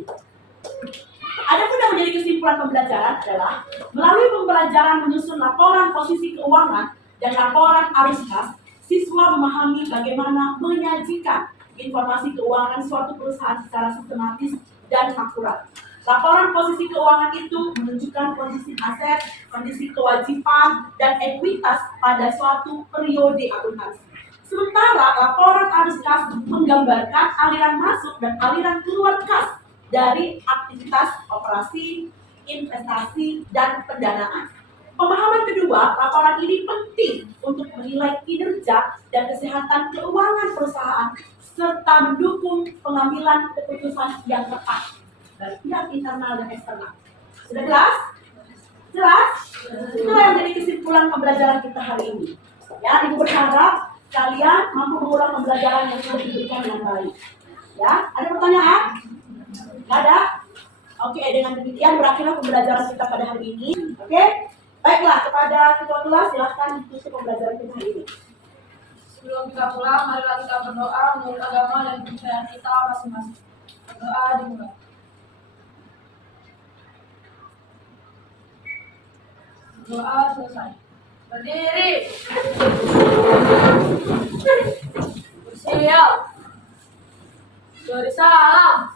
Adapun yang menjadi kesimpulan pembelajaran adalah melalui pembelajaran menyusun laporan posisi keuangan dan laporan arus kas, siswa memahami bagaimana menyajikan informasi keuangan suatu perusahaan secara sistematis dan akurat. Laporan posisi keuangan itu menunjukkan kondisi aset, kondisi kewajiban, dan ekuitas pada suatu periode akuntansi. Sementara laporan arus kas menggambarkan aliran masuk dan aliran keluar kas dari aktivitas operasi, investasi, dan pendanaan. Pemahaman kedua, laporan ini penting untuk menilai kinerja dan kesehatan keuangan perusahaan serta mendukung pengambilan keputusan yang tepat dari pihak internal dan eksternal. Sudah jelas? Jelas? Itulah yang menjadi kesimpulan pembelajaran kita hari ini. Ya, Ibu berharap kalian mampu mengulang pembelajaran yang sudah diberikan dengan baik. Ya, ada pertanyaan? Tidak ada? Oke, dengan demikian berakhirlah pembelajaran kita pada hari ini. Oke? Baiklah, kepada ketua kelas silahkan ditutup pembelajaran kita hari ini. Sebelum kita pulang, marilah kita berdoa menurut agama dan kepercayaan kita masing-masing. Berdoa dimulai. Doa selesai. Berdiri. Bersiap. Beri salam.